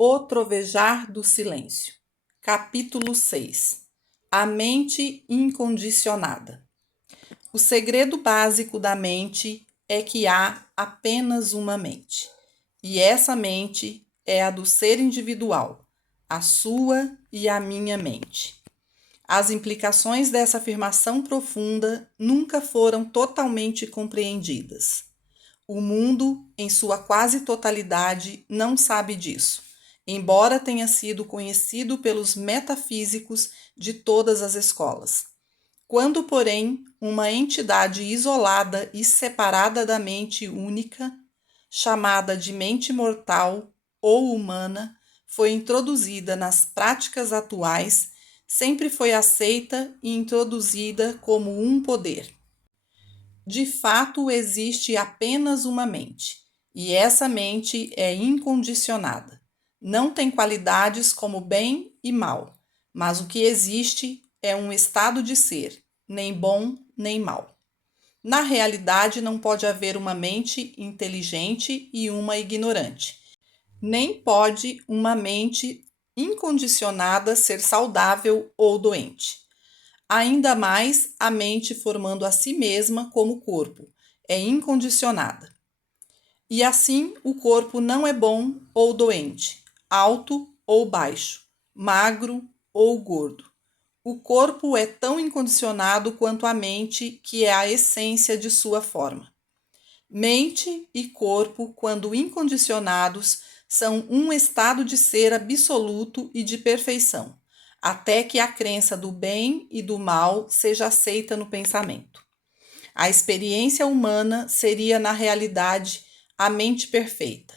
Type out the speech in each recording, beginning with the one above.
O trovejar do silêncio. Capítulo 6. A mente incondicionada. O segredo básico da mente é que há apenas uma mente. E essa mente é a do ser individual, a sua e a minha mente. As implicações dessa afirmação profunda nunca foram totalmente compreendidas. O mundo, em sua quase totalidade, não sabe disso, embora tenha sido conhecido pelos metafísicos de todas as escolas. Quando, porém, uma entidade isolada e separada da mente única, chamada de mente mortal ou humana, foi introduzida nas práticas atuais, sempre foi aceita e introduzida como um poder. De fato, existe apenas uma mente, e essa mente é incondicionada. Não tem qualidades como bem e mal, mas o que existe é um estado de ser, nem bom nem mal. Na realidade, não pode haver uma mente inteligente e uma ignorante. Nem pode uma mente incondicionada ser saudável ou doente. Ainda mais a mente formando a si mesma como corpo, é incondicionada. E assim o corpo não é bom ou doente, alto ou baixo, magro ou gordo. O corpo é tão incondicionado quanto a mente, que é a essência de sua forma. Mente e corpo, quando incondicionados, são um estado de ser absoluto e de perfeição, até que a crença do bem e do mal seja aceita no pensamento. A experiência humana seria, na realidade, a mente perfeita,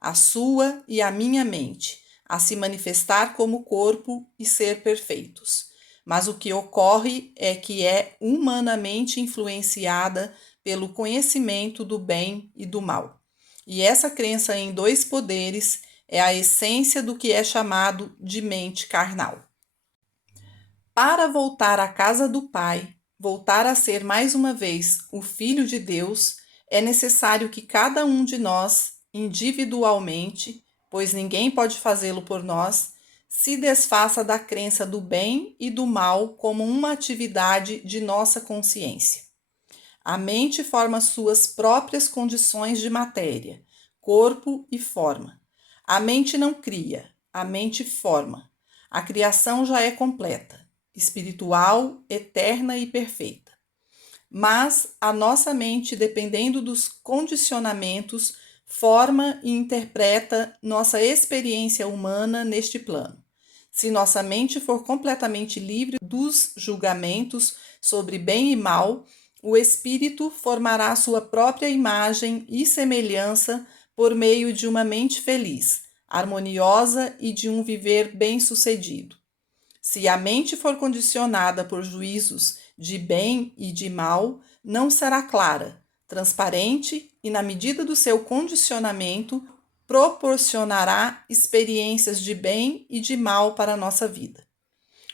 a sua e a minha mente, a se manifestar como corpo e ser perfeitos. Mas o que ocorre é que é humanamente influenciada pelo conhecimento do bem e do mal. E essa crença em dois poderes é a essência do que é chamado de mente carnal. Para voltar à casa do Pai, voltar a ser mais uma vez o Filho de Deus, é necessário que cada um de nós, individualmente, pois ninguém pode fazê-lo por nós, se desfaça da crença do bem e do mal como uma atividade de nossa consciência. A mente forma suas próprias condições de matéria, corpo e forma. A mente não cria, a mente forma. A criação já é completa, espiritual, eterna e perfeita. Mas a nossa mente, dependendo dos condicionamentos, forma e interpreta nossa experiência humana neste plano. Se nossa mente for completamente livre dos julgamentos sobre bem e mal, o espírito formará sua própria imagem e semelhança por meio de uma mente feliz, harmoniosa e de um viver bem-sucedido. Se a mente for condicionada por juízos de bem e de mal, não será clara, transparente e, na medida do seu condicionamento, proporcionará experiências de bem e de mal para a nossa vida.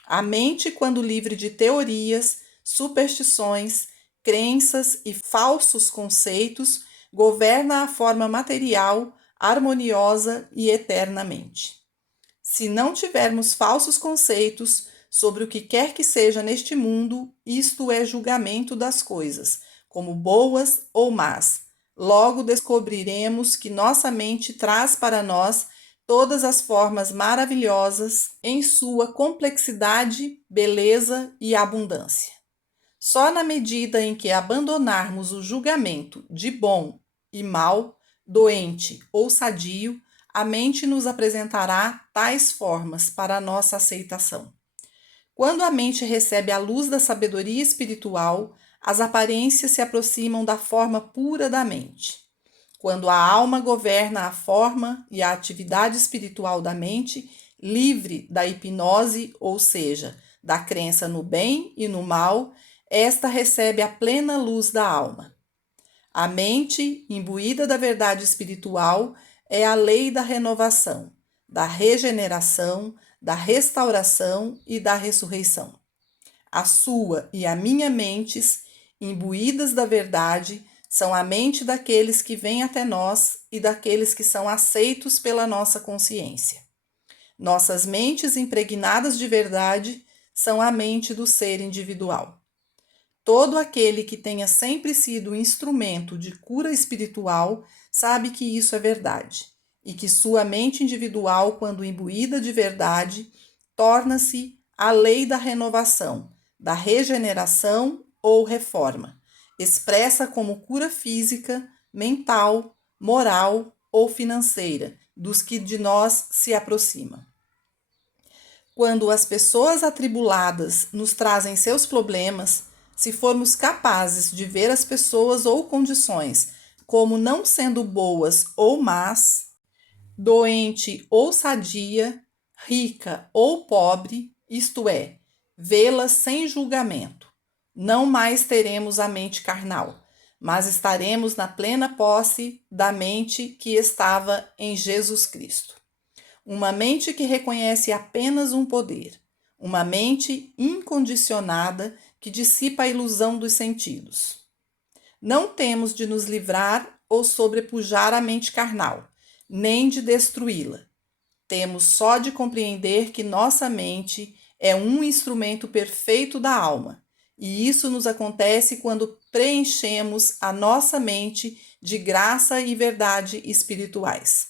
A mente, quando livre de teorias, superstições, crenças e falsos conceitos, governa a forma material, harmoniosa e eternamente. Se não tivermos falsos conceitos sobre o que quer que seja neste mundo, isto é julgamento das coisas, como boas ou más. Logo descobriremos que nossa mente traz para nós todas as formas maravilhosas em sua complexidade, beleza e abundância. Só na medida em que abandonarmos o julgamento de bom e mal, doente ou sadio, a mente nos apresentará tais formas para a nossa aceitação. Quando a mente recebe a luz da sabedoria espiritual, as aparências se aproximam da forma pura da mente. Quando a alma governa a forma e a atividade espiritual da mente, livre da hipnose, ou seja, da crença no bem e no mal, esta recebe a plena luz da alma. A mente, imbuída da verdade espiritual, é a lei da renovação, da regeneração, da restauração e da ressurreição. A sua e a minha mentes, imbuídas da verdade, são a mente daqueles que vêm até nós e daqueles que são aceitos pela nossa consciência. Nossas mentes impregnadas de verdade são a mente do ser individual. Todo aquele que tenha sempre sido instrumento de cura espiritual sabe que isso é verdade e que sua mente individual, quando imbuída de verdade, torna-se a lei da renovação, da regeneração ou reforma, expressa como cura física, mental, moral ou financeira dos que de nós se aproximam. Quando as pessoas atribuladas nos trazem seus problemas, se formos capazes de ver as pessoas ou condições como não sendo boas ou más, doente ou sadia, rica ou pobre, isto é, vê-las sem julgamento, não mais teremos a mente carnal, mas estaremos na plena posse da mente que estava em Jesus Cristo. Uma mente que reconhece apenas um poder, uma mente incondicionada que dissipa a ilusão dos sentidos. Não temos de nos livrar ou sobrepujar a mente carnal, nem de destruí-la. Temos só de compreender que nossa mente é um instrumento perfeito da alma, e isso nos acontece quando preenchemos a nossa mente de graça e verdade espirituais.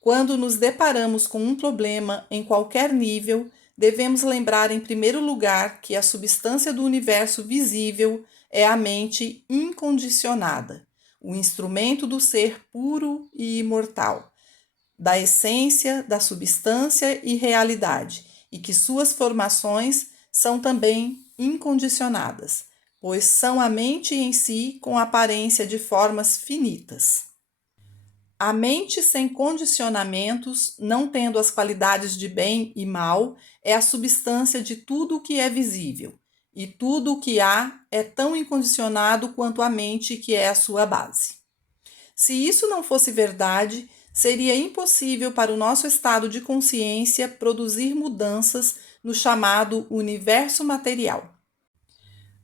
Quando nos deparamos com um problema em qualquer nível, devemos lembrar em primeiro lugar que a substância do universo visível é a mente incondicionada, o instrumento do ser puro e imortal, da essência, da substância e realidade, e que suas formações são também incondicionadas, pois são a mente em si com aparência de formas finitas. A mente sem condicionamentos, não tendo as qualidades de bem e mal, é a substância de tudo o que é visível, e tudo o que há é tão incondicionado quanto a mente que é a sua base. Se isso não fosse verdade, seria impossível para o nosso estado de consciência produzir mudanças no chamado universo material.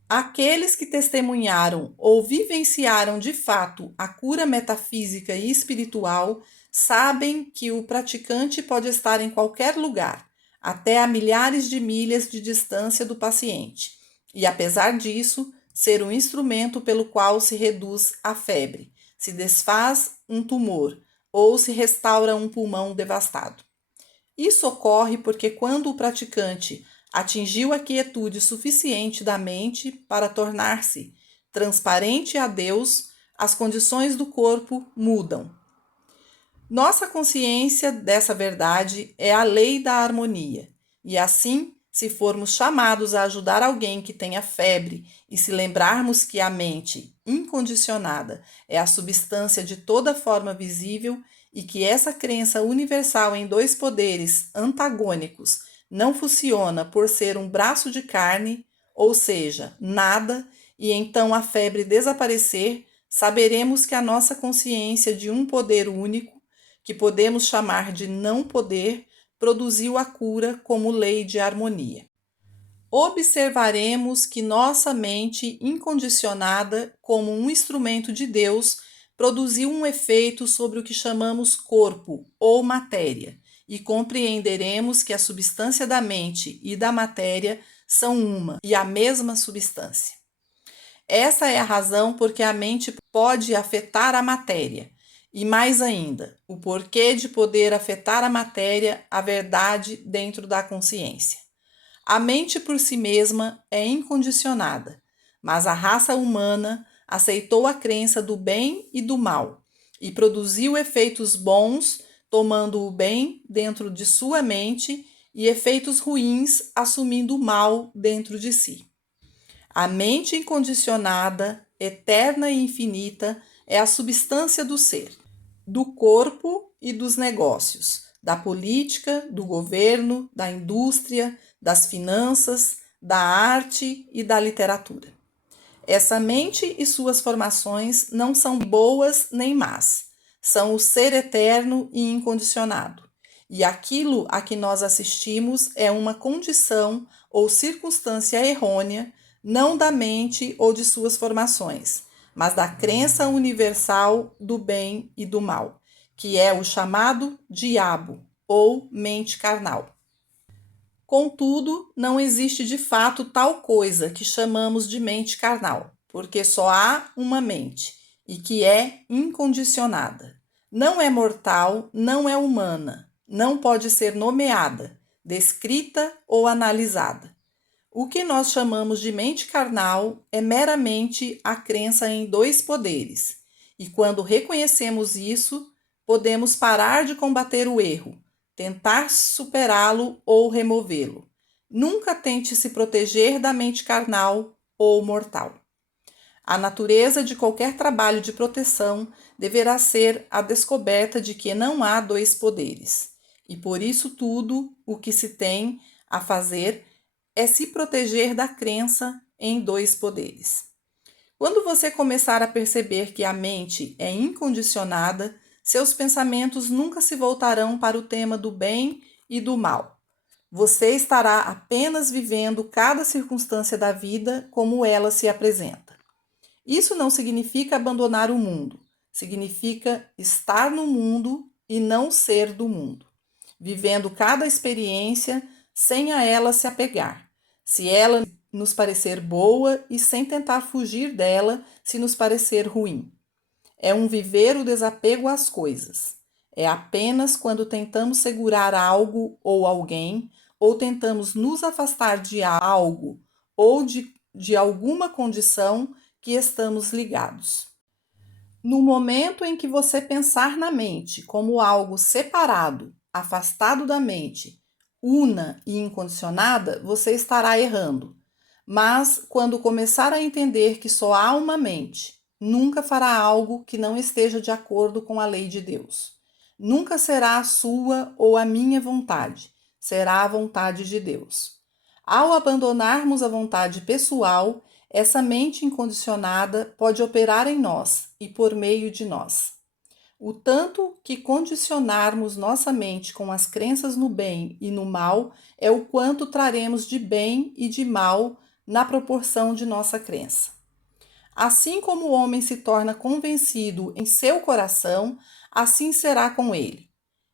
Aqueles que testemunharam ou vivenciaram de fato a cura metafísica e espiritual sabem que o praticante pode estar em qualquer lugar, até a milhares de milhas de distância do paciente, e apesar disso, ser um instrumento pelo qual se reduz a febre, se desfaz um tumor ou se restaura um pulmão devastado. Isso ocorre porque quando o praticante atingiu a quietude suficiente da mente para tornar-se transparente a Deus, as condições do corpo mudam. Nossa consciência dessa verdade é a lei da harmonia, e assim, se formos chamados a ajudar alguém que tenha febre e se lembrarmos que a mente incondicionada é a substância de toda forma visível e que essa crença universal em dois poderes antagônicos não funciona por ser um braço de carne, ou seja, nada, e então a febre desaparecer, saberemos que a nossa consciência de um poder único, que podemos chamar de não poder, produziu a cura como lei de harmonia. Observaremos que nossa mente incondicionada, como um instrumento de Deus, produziu um efeito sobre o que chamamos corpo ou matéria, e compreenderemos que a substância da mente e da matéria são uma e a mesma substância. Essa é a razão por que a mente pode afetar a matéria, e mais ainda, o porquê de poder afetar a matéria, a verdade dentro da consciência. A mente por si mesma é incondicionada, mas a raça humana aceitou a crença do bem e do mal e produziu efeitos bons, tomando o bem dentro de sua mente e efeitos ruins, assumindo o mal dentro de si. A mente incondicionada, eterna e infinita, é a substância do ser, do corpo e dos negócios, da política, do governo, da indústria, das finanças, da arte e da literatura. Essa mente e suas formações não são boas nem más, são o ser eterno e incondicionado. E aquilo a que nós assistimos é uma condição ou circunstância errônea, não da mente ou de suas formações, mas da crença universal do bem e do mal, que é o chamado diabo, ou mente carnal. Contudo, não existe de fato tal coisa que chamamos de mente carnal, porque só há uma mente, e que é incondicionada. Não é mortal, não é humana, não pode ser nomeada, descrita ou analisada. O que nós chamamos de mente carnal é meramente a crença em dois poderes, e quando reconhecemos isso, podemos parar de combater o erro, tentar superá-lo ou removê-lo. Nunca tente se proteger da mente carnal ou mortal. A natureza de qualquer trabalho de proteção deverá ser a descoberta de que não há dois poderes, e por isso tudo o que se tem a fazer é se proteger da crença em dois poderes. Quando você começar a perceber que a mente é incondicionada, seus pensamentos nunca se voltarão para o tema do bem e do mal. Você estará apenas vivendo cada circunstância da vida como ela se apresenta. Isso não significa abandonar o mundo, significa estar no mundo e não ser do mundo, vivendo cada experiência sem a ela se apegar, se ela nos parecer boa e sem tentar fugir dela se nos parecer ruim. É um viver o desapego às coisas. É apenas quando tentamos segurar algo ou alguém, ou tentamos nos afastar de algo ou de alguma condição que estamos ligados. No momento em que você pensar na mente como algo separado, afastado da mente, una e incondicionada, você estará errando. Mas quando começar a entender que só há uma mente, nunca fará algo que não esteja de acordo com a lei de Deus. Nunca será a sua ou a minha vontade, será a vontade de Deus. Ao abandonarmos a vontade pessoal, essa mente incondicionada pode operar em nós e por meio de nós. O tanto que condicionarmos nossa mente com as crenças no bem e no mal é o quanto traremos de bem e de mal na proporção de nossa crença. Assim como o homem se torna convencido em seu coração, assim será com ele.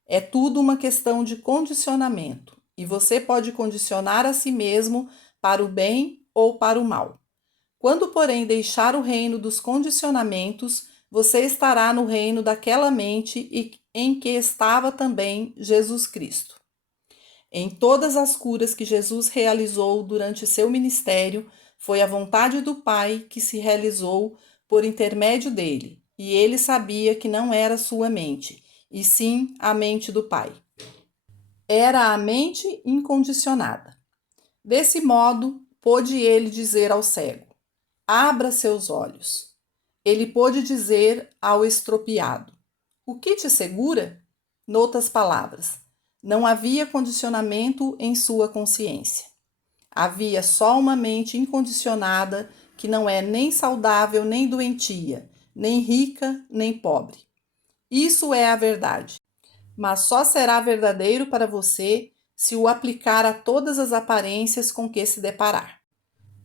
É tudo uma questão de condicionamento, e você pode condicionar a si mesmo para o bem ou para o mal. Quando, porém, deixar o reino dos condicionamentos, você estará no reino daquela mente em que estava também Jesus Cristo. Em todas as curas que Jesus realizou durante seu ministério, foi a vontade do Pai que se realizou por intermédio dele, e ele sabia que não era sua mente, e sim a mente do Pai. Era a mente incondicionada. Desse modo, pôde ele dizer ao cego: abra seus olhos. Ele pôde dizer ao estropiado: o que te segura? Noutras palavras, não havia condicionamento em sua consciência. Havia só uma mente incondicionada que não é nem saudável nem doentia, nem rica nem pobre. Isso é a verdade, mas só será verdadeiro para você se o aplicar a todas as aparências com que se deparar.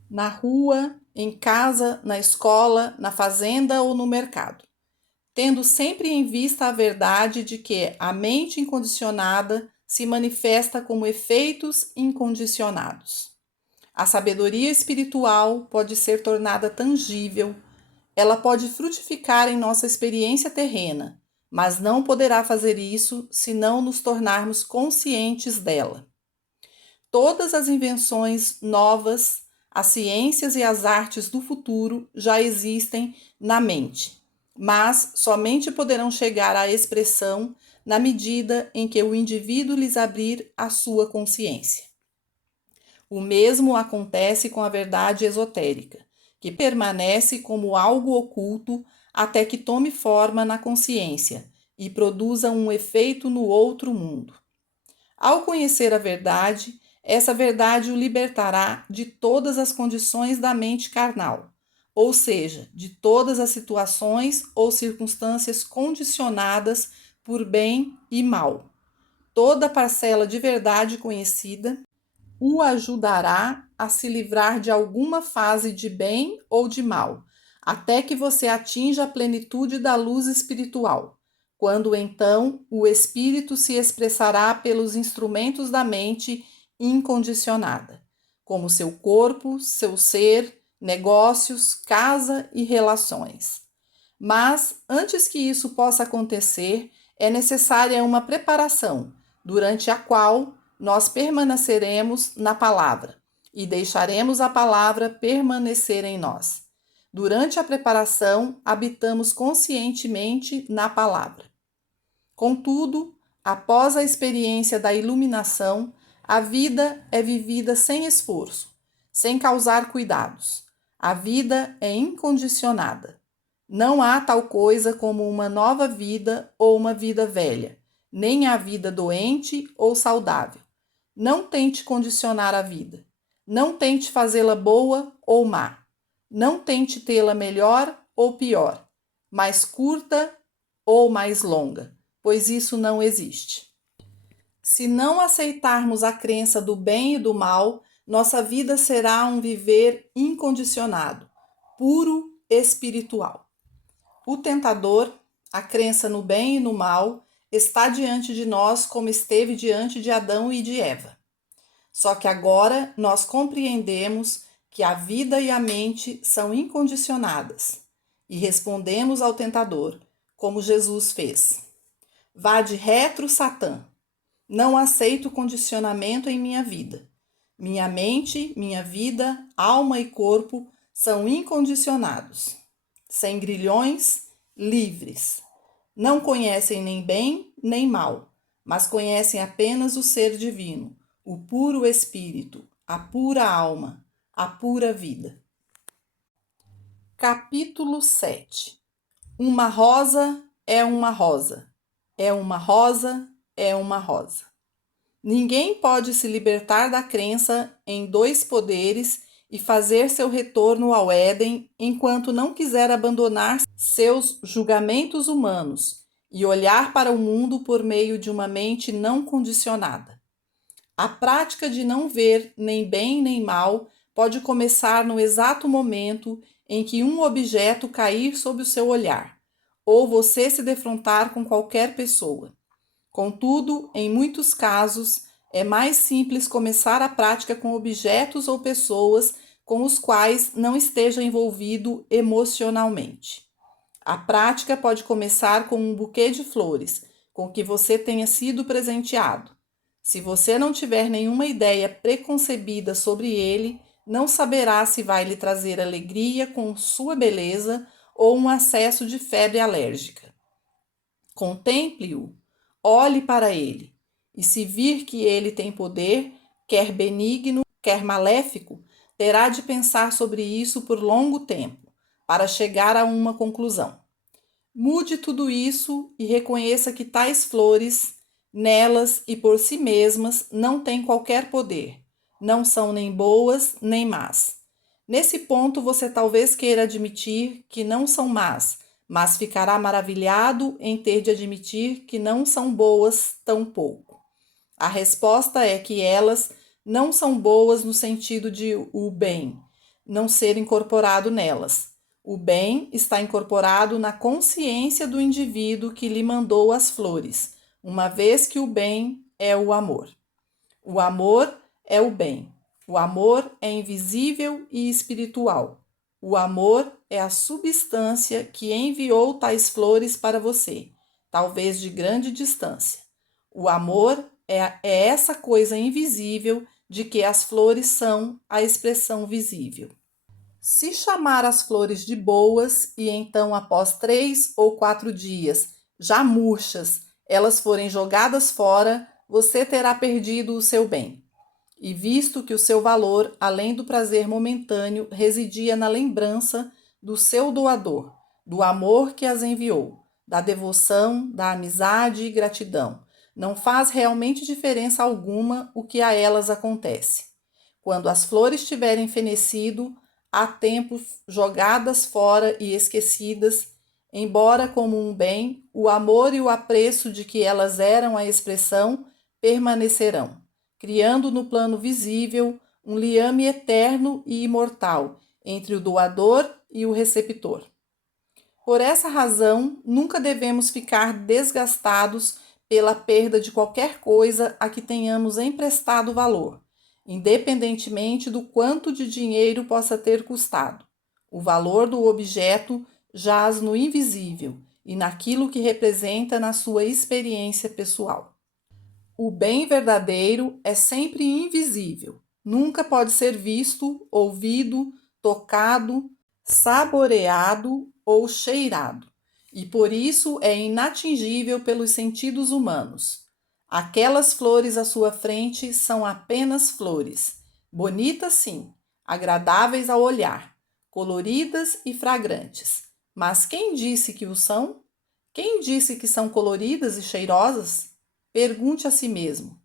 Na rua, em casa, na escola, na fazenda ou no mercado, tendo sempre em vista a verdade de que a mente incondicionada se manifesta como efeitos incondicionados. A sabedoria espiritual pode ser tornada tangível, ela pode frutificar em nossa experiência terrena, mas não poderá fazer isso se não nos tornarmos conscientes dela. Todas as invenções novas, as ciências e as artes do futuro já existem na mente, mas somente poderão chegar à expressão na medida em que o indivíduo lhes abrir a sua consciência. O mesmo acontece com a verdade esotérica, que permanece como algo oculto até que tome forma na consciência e produza um efeito no outro mundo. Ao conhecer a verdade, essa verdade o libertará de todas as condições da mente carnal, ou seja, de todas as situações ou circunstâncias condicionadas por bem e mal. Toda parcela de verdade conhecida o ajudará a se livrar de alguma fase de bem ou de mal, até que você atinja a plenitude da luz espiritual, quando então o espírito se expressará pelos instrumentos da mente incondicionada, como seu corpo, seu ser, negócios, casa e relações. Mas, antes que isso possa acontecer, é necessária uma preparação, durante a qual nós permaneceremos na palavra e deixaremos a palavra permanecer em nós. Durante a preparação, habitamos conscientemente na palavra. Contudo, após a experiência da iluminação, a vida é vivida sem esforço, sem causar cuidados. A vida é incondicionada. Não há tal coisa como uma nova vida ou uma vida velha, nem a vida doente ou saudável. Não tente condicionar a vida. Não tente fazê-la boa ou má. Não tente tê-la melhor ou pior, mais curta ou mais longa, pois isso não existe. Se não aceitarmos a crença do bem e do mal, nossa vida será um viver incondicionado, puro espiritual. O tentador, a crença no bem e no mal, está diante de nós como esteve diante de Adão e de Eva. Só que agora nós compreendemos que a vida e a mente são incondicionadas e respondemos ao tentador, como Jesus fez. Vá de retro, Satã. Não aceito condicionamento em minha vida. Minha mente, minha vida, alma e corpo são incondicionados, sem grilhões, livres. Não conhecem nem bem nem mal, mas conhecem apenas o ser divino, o puro espírito, a pura alma, a pura vida. Capítulo 7. Uma rosa é uma rosa. É uma rosa, é uma rosa. Ninguém pode se libertar da crença em dois poderes e fazer seu retorno ao Éden enquanto não quiser abandonar seus julgamentos humanos e olhar para o mundo por meio de uma mente não condicionada. A prática de não ver nem bem nem mal pode começar no exato momento em que um objeto cair sob o seu olhar, ou você se defrontar com qualquer pessoa. Contudo, em muitos casos, é mais simples começar a prática com objetos ou pessoas com os quais não esteja envolvido emocionalmente. A prática pode começar com um buquê de flores, com que você tenha sido presenteado. Se você não tiver nenhuma ideia preconcebida sobre ele, não saberá se vai lhe trazer alegria com sua beleza ou um acesso de febre alérgica. Contemple-o, olhe para ele, e se vir que ele tem poder, quer benigno, quer maléfico, terá de pensar sobre isso por longo tempo, para chegar a uma conclusão. Mude tudo isso e reconheça que tais flores, nelas e por si mesmas, não têm qualquer poder. Não são nem boas nem más. Nesse ponto, você talvez queira admitir que não são más, mas ficará maravilhado em ter de admitir que não são boas tampouco. A resposta é que elas não são boas no sentido de o bem não ser incorporado nelas. O bem está incorporado na consciência do indivíduo que lhe mandou as flores, uma vez que o bem é o amor. O amor é o bem. O amor é invisível e espiritual. O amor é a substância que enviou tais flores para você, talvez de grande distância. O amor é essa coisa invisível de que as flores são a expressão visível. Se chamar as flores de boas e então, após 3 ou 4 dias, já murchas, elas forem jogadas fora, você terá perdido o seu bem. E visto que o seu valor, além do prazer momentâneo, residia na lembrança do seu doador, do amor que as enviou, da devoção, da amizade e gratidão, não faz realmente diferença alguma o que a elas acontece. Quando as flores tiverem fenecido, há tempo jogadas fora e esquecidas, embora como um bem, o amor e o apreço de que elas eram a expressão permanecerão, criando no plano visível um liame eterno e imortal entre o doador e o receptor. Por essa razão, nunca devemos ficar desgastados pela perda de qualquer coisa a que tenhamos emprestado valor, independentemente do quanto de dinheiro possa ter custado. O valor do objeto jaz no invisível e naquilo que representa na sua experiência pessoal. O bem verdadeiro é sempre invisível, nunca pode ser visto, ouvido, tocado, saboreado ou cheirado, e por isso é inatingível pelos sentidos humanos. Aquelas flores à sua frente são apenas flores, bonitas sim, agradáveis ao olhar, coloridas e fragrantes. Mas quem disse que o são? Quem disse que são coloridas e cheirosas? Pergunte a si mesmo: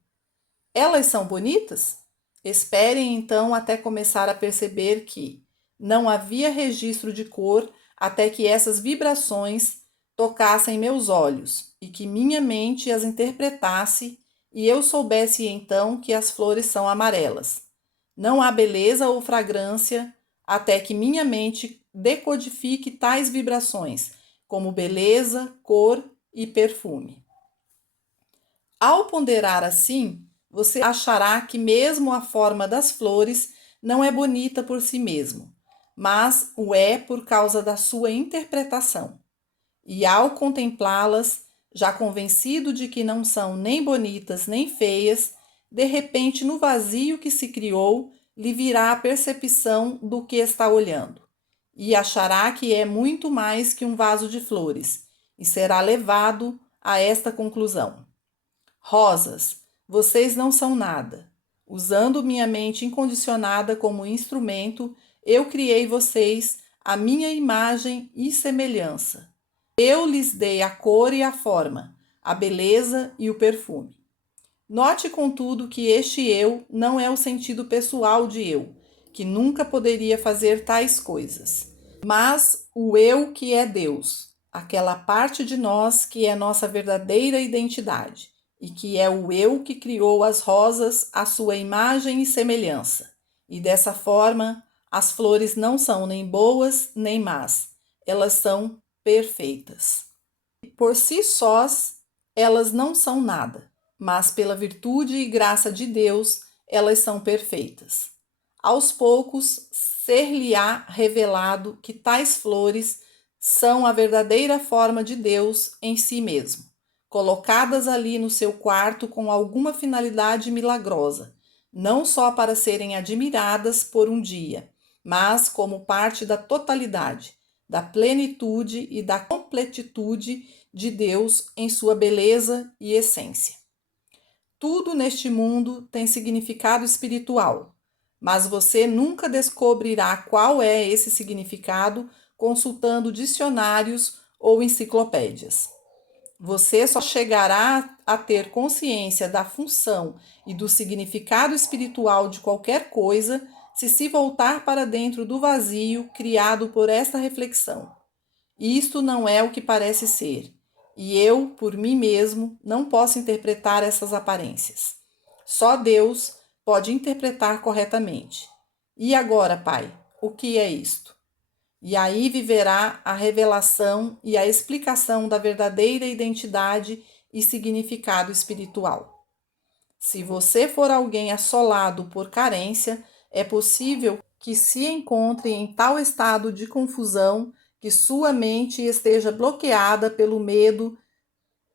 elas são bonitas? Esperem então até começar a perceber que não havia registro de cor até que essas vibrações tocassem meus olhos e que minha mente as interpretasse e eu soubesse então que as flores são amarelas. Não há beleza ou fragrância até que minha mente decodifique tais vibrações como beleza, cor e perfume. Ao ponderar assim, você achará que mesmo a forma das flores não é bonita por si mesmo, mas o é por causa da sua interpretação. E ao contemplá-las, já convencido de que não são nem bonitas nem feias, de repente no vazio que se criou, lhe virá a percepção do que está olhando, e achará que é muito mais que um vaso de flores, e será levado a esta conclusão: rosas, vocês não são nada. Usando minha mente incondicionada como instrumento, eu criei vocês à minha imagem e semelhança. Eu lhes dei a cor e a forma, a beleza e o perfume. Note, contudo, que este eu não é o sentido pessoal de eu, que nunca poderia fazer tais coisas, mas o eu que é Deus, aquela parte de nós que é nossa verdadeira identidade e que é o eu que criou as rosas à sua imagem e semelhança. E dessa forma, as flores não são nem boas nem más, elas são perfeitas. Por si sós, elas não são nada, mas pela virtude e graça de Deus, elas são perfeitas. Aos poucos, ser-lhe-á revelado que tais flores são a verdadeira forma de Deus em si mesmo, colocadas ali no seu quarto com alguma finalidade milagrosa, não só para serem admiradas por um dia, mas como parte da totalidade, da plenitude e da completitude de Deus em sua beleza e essência. Tudo neste mundo tem significado espiritual, mas você nunca descobrirá qual é esse significado consultando dicionários ou enciclopédias. Você só chegará a ter consciência da função e do significado espiritual de qualquer coisa se voltar para dentro do vazio criado por esta reflexão. Isto não é o que parece ser, e eu, por mim mesmo, não posso interpretar essas aparências. Só Deus pode interpretar corretamente. E agora, Pai, o que é isto? E aí viverá a revelação e a explicação da verdadeira identidade e significado espiritual. Se você for alguém assolado por carência, é possível que se encontre em tal estado de confusão que sua mente esteja bloqueada pelo medo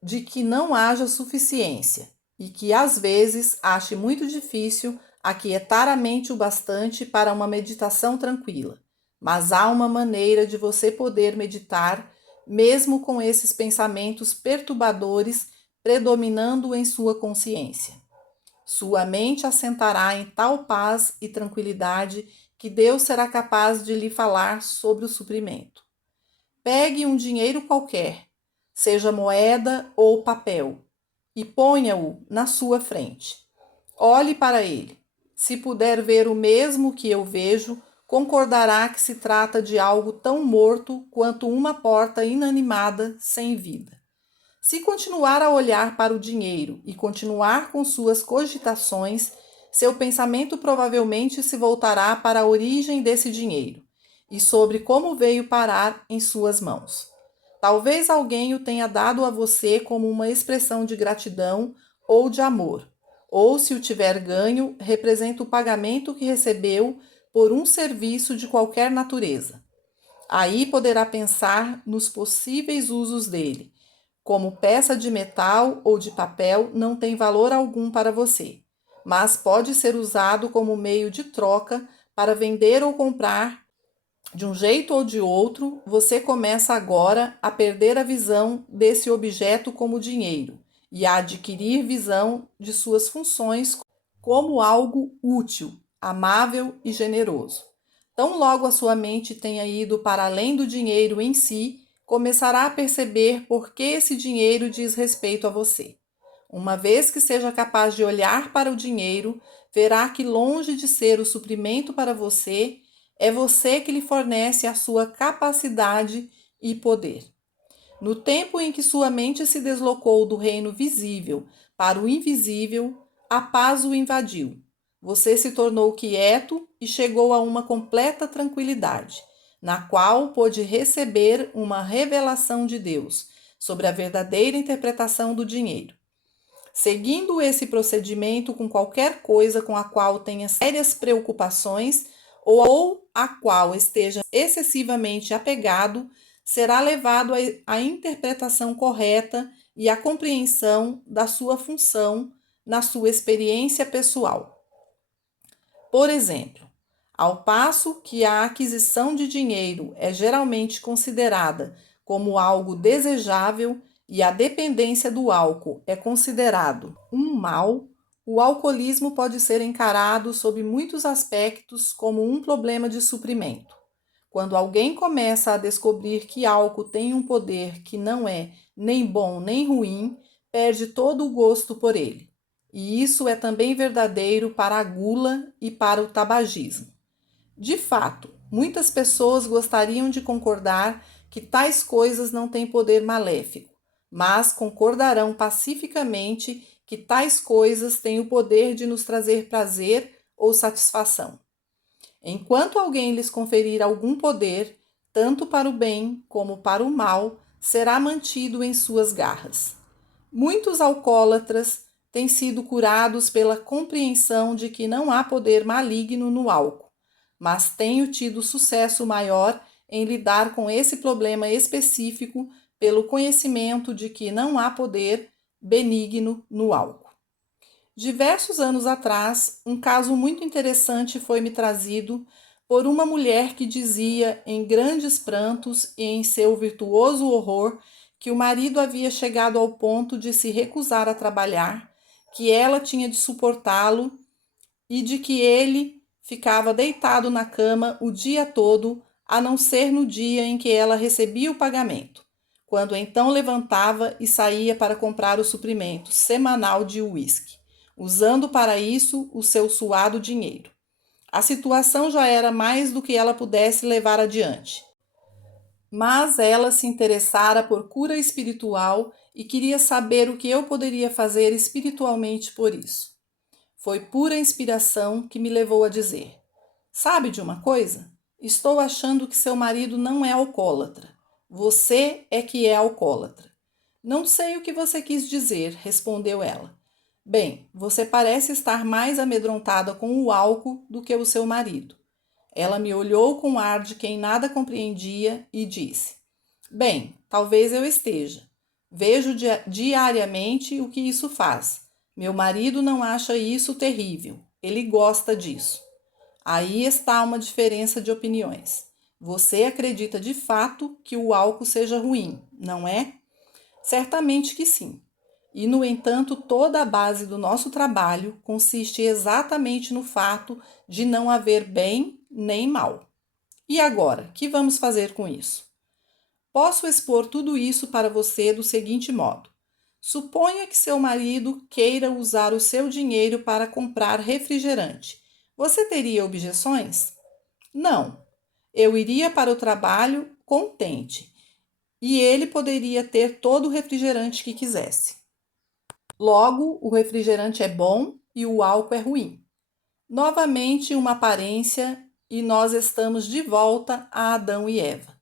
de que não haja suficiência e que às vezes ache muito difícil aquietar a mente o bastante para uma meditação tranquila. Mas há uma maneira de você poder meditar mesmo com esses pensamentos perturbadores predominando em sua consciência. Sua mente assentará em tal paz e tranquilidade que Deus será capaz de lhe falar sobre o suprimento. Pegue um dinheiro qualquer, seja moeda ou papel, e ponha-o na sua frente. Olhe para ele. Se puder ver o mesmo que eu vejo, concordará que se trata de algo tão morto quanto uma porta inanimada sem vida. Se continuar a olhar para o dinheiro e continuar com suas cogitações, seu pensamento provavelmente se voltará para a origem desse dinheiro e sobre como veio parar em suas mãos. Talvez alguém o tenha dado a você como uma expressão de gratidão ou de amor, ou se o tiver ganho, representa o pagamento que recebeu por um serviço de qualquer natureza. Aí poderá pensar nos possíveis usos dele. Como peça de metal ou de papel, não tem valor algum para você, mas pode ser usado como meio de troca para vender ou comprar. De um jeito ou de outro, você começa agora a perder a visão desse objeto como dinheiro e a adquirir visão de suas funções como algo útil, amável e generoso. Tão logo a sua mente tenha ido para além do dinheiro em si, começará a perceber por que esse dinheiro diz respeito a você. Uma vez que seja capaz de olhar para o dinheiro, verá que, longe de ser o suprimento para você, é você que lhe fornece a sua capacidade e poder. No tempo em que sua mente se deslocou do reino visível para o invisível, a paz o invadiu. Você se tornou quieto e chegou a uma completa tranquilidade, na qual pôde receber uma revelação de Deus sobre a verdadeira interpretação do dinheiro. Seguindo esse procedimento com qualquer coisa com a qual tenha sérias preocupações ou a qual esteja excessivamente apegado, será levado à interpretação correta e à compreensão da sua função na sua experiência pessoal. Por exemplo, ao passo que a aquisição de dinheiro é geralmente considerada como algo desejável e a dependência do álcool é considerado um mal, o alcoolismo pode ser encarado sob muitos aspectos como um problema de suprimento. Quando alguém começa a descobrir que álcool tem um poder que não é nem bom nem ruim, perde todo o gosto por ele. E isso é também verdadeiro para a gula e para o tabagismo. De fato, muitas pessoas gostariam de concordar que tais coisas não têm poder maléfico, mas concordarão pacificamente que tais coisas têm o poder de nos trazer prazer ou satisfação. Enquanto alguém lhes conferir algum poder, tanto para o bem como para o mal, será mantido em suas garras. Muitos alcoólatras têm sido curados pela compreensão de que não há poder maligno no álcool, mas tenho tido sucesso maior em lidar com esse problema específico pelo conhecimento de que não há poder benigno no álcool. Diversos anos atrás, um caso muito interessante foi-me trazido por uma mulher que dizia, em grandes prantos e em seu virtuoso horror, que o marido havia chegado ao ponto de se recusar a trabalhar, que ela tinha de suportá-lo e de que ele ficava deitado na cama o dia todo, a não ser no dia em que ela recebia o pagamento, quando então levantava e saía para comprar o suprimento semanal de uísque, usando para isso o seu suado dinheiro. A situação já era mais do que ela pudesse levar adiante. Mas ela se interessara por cura espiritual e queria saber o que eu poderia fazer espiritualmente por isso. Foi pura inspiração que me levou a dizer: sabe de uma coisa? Estou achando que seu marido não é alcoólatra. Você é que é alcoólatra. Não sei o que você quis dizer, respondeu ela. Bem, você parece estar mais amedrontada com o álcool do que o seu marido. Ela me olhou com ar de quem nada compreendia e disse: bem, talvez eu esteja. Vejo diariamente o que isso faz. Meu marido não acha isso terrível. Ele gosta disso. Aí está uma diferença de opiniões. Você acredita de fato que o álcool seja ruim, não é? Certamente que sim. E, no entanto, toda a base do nosso trabalho consiste exatamente no fato de não haver bem nem mal. E agora, que vamos fazer com isso? Posso expor tudo isso para você do seguinte modo: suponha que seu marido queira usar o seu dinheiro para comprar refrigerante. Você teria objeções? Não. Eu iria para o trabalho contente e ele poderia ter todo o refrigerante que quisesse. Logo, o refrigerante é bom e o álcool é ruim. Novamente, uma aparência e nós estamos de volta a Adão e Eva.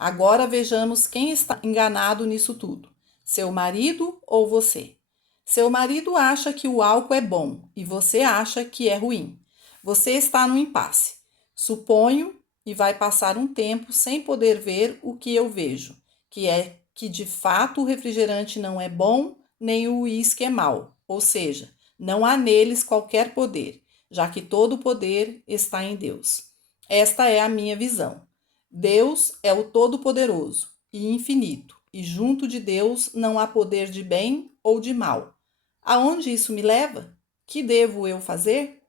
Agora vejamos quem está enganado nisso tudo: seu marido ou você? Seu marido acha que o álcool é bom e você acha que é ruim. Você está no impasse. Suponho e vai passar um tempo sem poder ver o que eu vejo, que é que de fato o refrigerante não é bom nem o uísque é mau, ou seja, não há neles qualquer poder, já que todo o poder está em Deus. Esta é a minha visão. Deus é o Todo-Poderoso e infinito, e junto de Deus não há poder de bem ou de mal. Aonde isso me leva? Que devo eu fazer?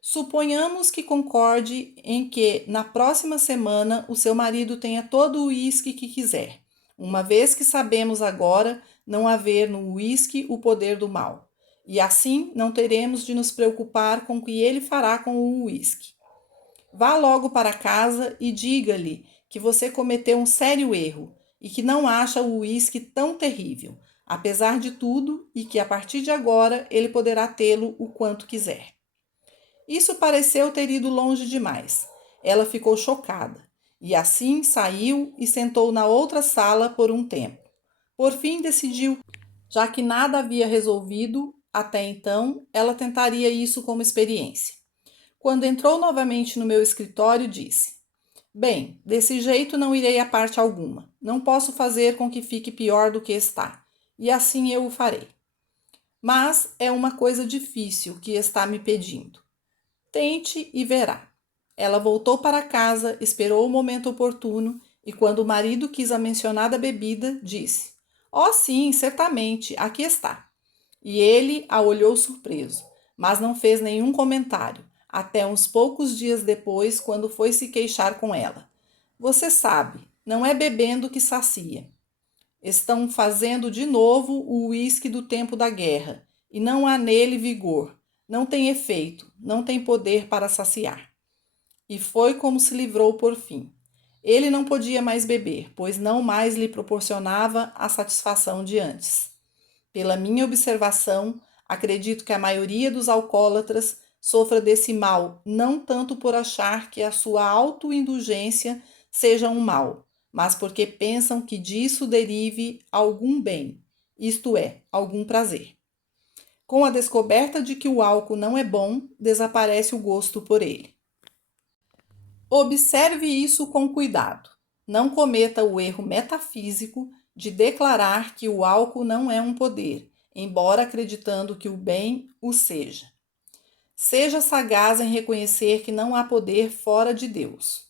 Suponhamos que concorde em que na próxima semana o seu marido tenha todo o uísque que quiser, uma vez que sabemos agora não haver no uísque o poder do mal. E assim não teremos de nos preocupar com o que ele fará com o uísque. Vá logo para casa e diga-lhe que você cometeu um sério erro e que não acha o uísque tão terrível, apesar de tudo, e que a partir de agora ele poderá tê-lo o quanto quiser. Isso pareceu ter ido longe demais. Ela ficou chocada e assim saiu e sentou na outra sala por um tempo. Por fim, decidiu, já que nada havia resolvido até então, ela tentaria isso como experiência. Quando entrou novamente no meu escritório, disse: Bem, desse jeito não irei a parte alguma. Não posso fazer com que fique pior do que está. E assim eu o farei. Mas é uma coisa difícil que está me pedindo. Tente e verá. Ela voltou para casa, esperou o momento oportuno e, quando o marido quis a mencionada bebida, disse: Oh, sim, certamente, aqui está. E ele a olhou surpreso, mas não fez nenhum comentário, até uns poucos dias depois, quando foi se queixar com ela. Você sabe, não é bebendo que sacia. Estão fazendo de novo o uísque do tempo da guerra, e não há nele vigor, não tem efeito, não tem poder para saciar. E foi como se livrou por fim. Ele não podia mais beber, pois não mais lhe proporcionava a satisfação de antes. Pela minha observação, acredito que a maioria dos alcoólatras sofra desse mal, não tanto por achar que a sua autoindulgência seja um mal, mas porque pensam que disso derive algum bem, isto é, algum prazer. Com a descoberta de que o álcool não é bom, desaparece o gosto por ele. Observe isso com cuidado. Não cometa o erro metafísico de declarar que o álcool não é um poder, embora acreditando que o bem o seja. Seja sagaz em reconhecer que não há poder fora de Deus.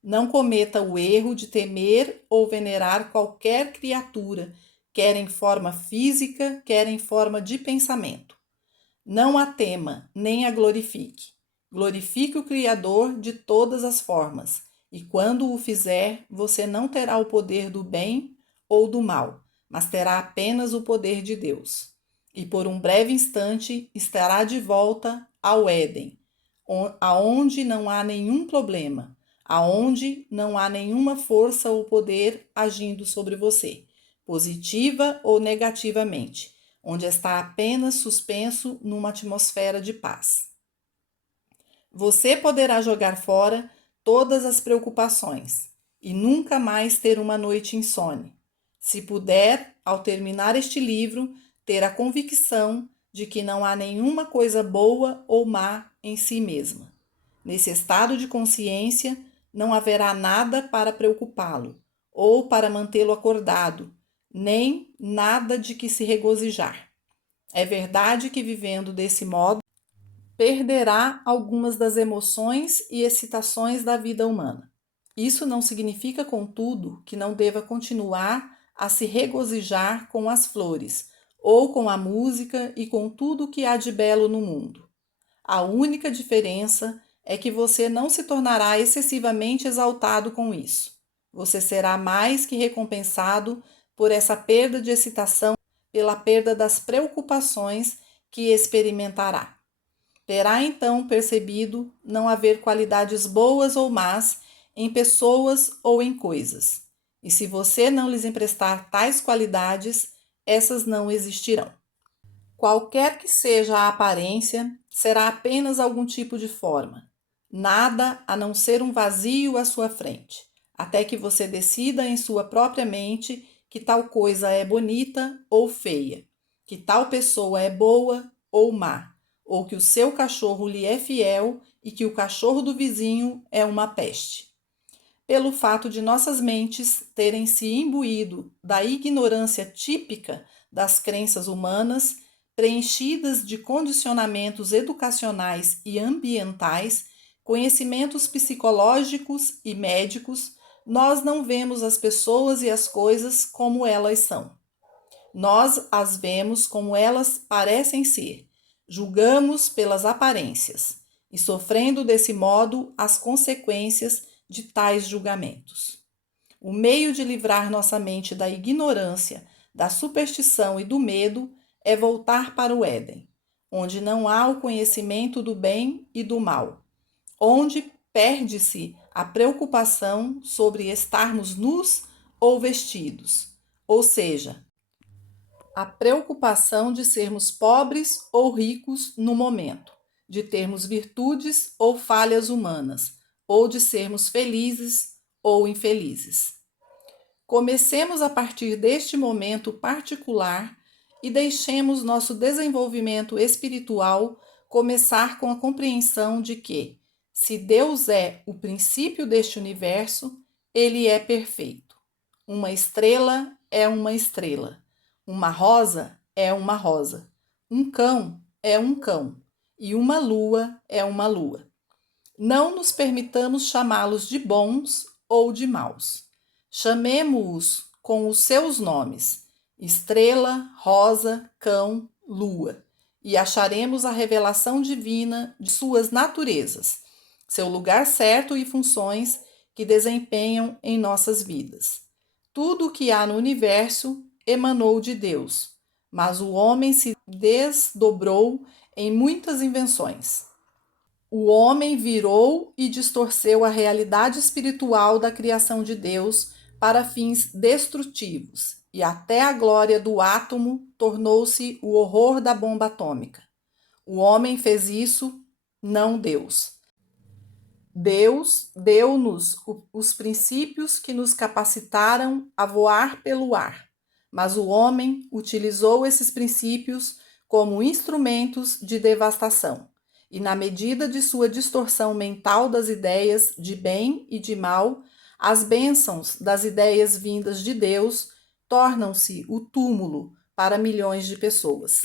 Não cometa o erro de temer ou venerar qualquer criatura, quer em forma física, quer em forma de pensamento. Não a tema, nem a glorifique. Glorifique o Criador de todas as formas, e quando o fizer, você não terá o poder do bem ou do mal, mas terá apenas o poder de Deus. E por um breve instante estará de volta ao Éden, aonde não há nenhum problema, aonde não há nenhuma força ou poder agindo sobre você, positiva ou negativamente, onde está apenas suspenso numa atmosfera de paz. Você poderá jogar fora todas as preocupações e nunca mais ter uma noite insone. Se puder, ao terminar este livro, ter a convicção de que não há nenhuma coisa boa ou má em si mesma. Nesse estado de consciência, não haverá nada para preocupá-lo ou para mantê-lo acordado, nem nada de que se regozijar. É verdade que, vivendo desse modo, perderá algumas das emoções e excitações da vida humana. Isso não significa, contudo, que não deva continuar a se regozijar com as flores, ou com a música e com tudo o que há de belo no mundo. A única diferença é que você não se tornará excessivamente exaltado com isso. Você será mais que recompensado por essa perda de excitação, pela perda das preocupações que experimentará. Terá então percebido não haver qualidades boas ou más em pessoas ou em coisas. E se você não lhes emprestar tais qualidades, essas não existirão. Qualquer que seja a aparência, será apenas algum tipo de forma, nada a não ser um vazio à sua frente. até que você decida em sua própria mente que tal coisa é bonita ou feia, que tal pessoa é boa ou má, ou que o seu cachorro lhe é fiel e que o cachorro do vizinho é uma peste. Pelo fato de nossas mentes terem se imbuído da ignorância típica das crenças humanas, preenchidas de condicionamentos educacionais e ambientais, conhecimentos psicológicos e médicos, nós não vemos as pessoas e as coisas como elas são. Nós as vemos como elas parecem ser, julgamos pelas aparências e sofrendo desse modo as consequências de tais julgamentos. O meio de livrar nossa mente da ignorância, da superstição e do medo é voltar para o Éden, onde não há o conhecimento do bem e do mal, onde perde-se a preocupação sobre estarmos nus ou vestidos, ou seja, a preocupação de sermos pobres ou ricos no momento, de termos virtudes ou falhas humanas, ou de sermos felizes ou infelizes. Comecemos a partir deste momento particular e deixemos nosso desenvolvimento espiritual começar com a compreensão de que, se Deus é o princípio deste universo, ele é perfeito. Uma estrela é uma estrela. Uma rosa é uma rosa. Um cão é um cão. E uma lua é uma lua. Não nos permitamos chamá-los de bons ou de maus. Chamemo-os com os seus nomes: estrela, rosa, cão, lua, e acharemos a revelação divina de suas naturezas, seu lugar certo e funções que desempenham em nossas vidas. Tudo o que há no universo emanou de Deus, mas o homem se desdobrou em muitas invenções. O homem virou e distorceu a realidade espiritual da criação de Deus para fins destrutivos, e até a glória do átomo tornou-se o horror da bomba atômica. O homem fez isso, não Deus. Deus deu-nos os princípios que nos capacitaram a voar pelo ar, mas o homem utilizou esses princípios como instrumentos de devastação. E na medida de sua distorção mental das ideias de bem e de mal, as bênçãos das ideias vindas de Deus tornam-se o túmulo para milhões de pessoas.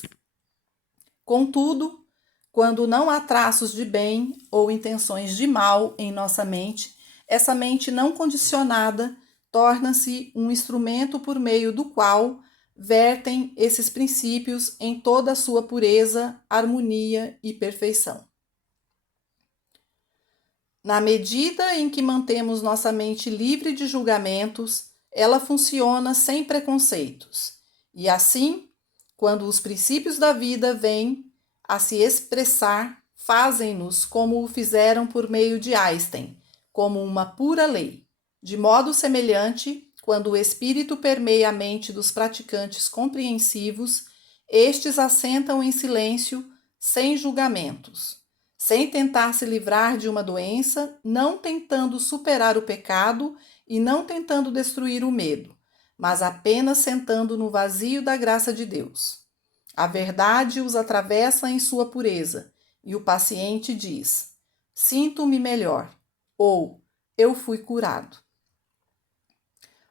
Contudo, quando não há traços de bem ou intenções de mal em nossa mente, essa mente não condicionada torna-se um instrumento por meio do qual vertem esses princípios em toda a sua pureza, harmonia e perfeição. Na medida em que mantemos nossa mente livre de julgamentos, ela funciona sem preconceitos. E assim, quando os princípios da vida vêm a se expressar, fazem-nos como o fizeram por meio de Einstein, como uma pura lei. De modo semelhante, quando o espírito permeia a mente dos praticantes compreensivos, estes assentam em silêncio, sem julgamentos, sem tentar se livrar de uma doença, não tentando superar o pecado e não tentando destruir o medo, mas apenas sentando no vazio da graça de Deus. A verdade os atravessa em sua pureza, e o paciente diz: sinto-me melhor, ou eu fui curado.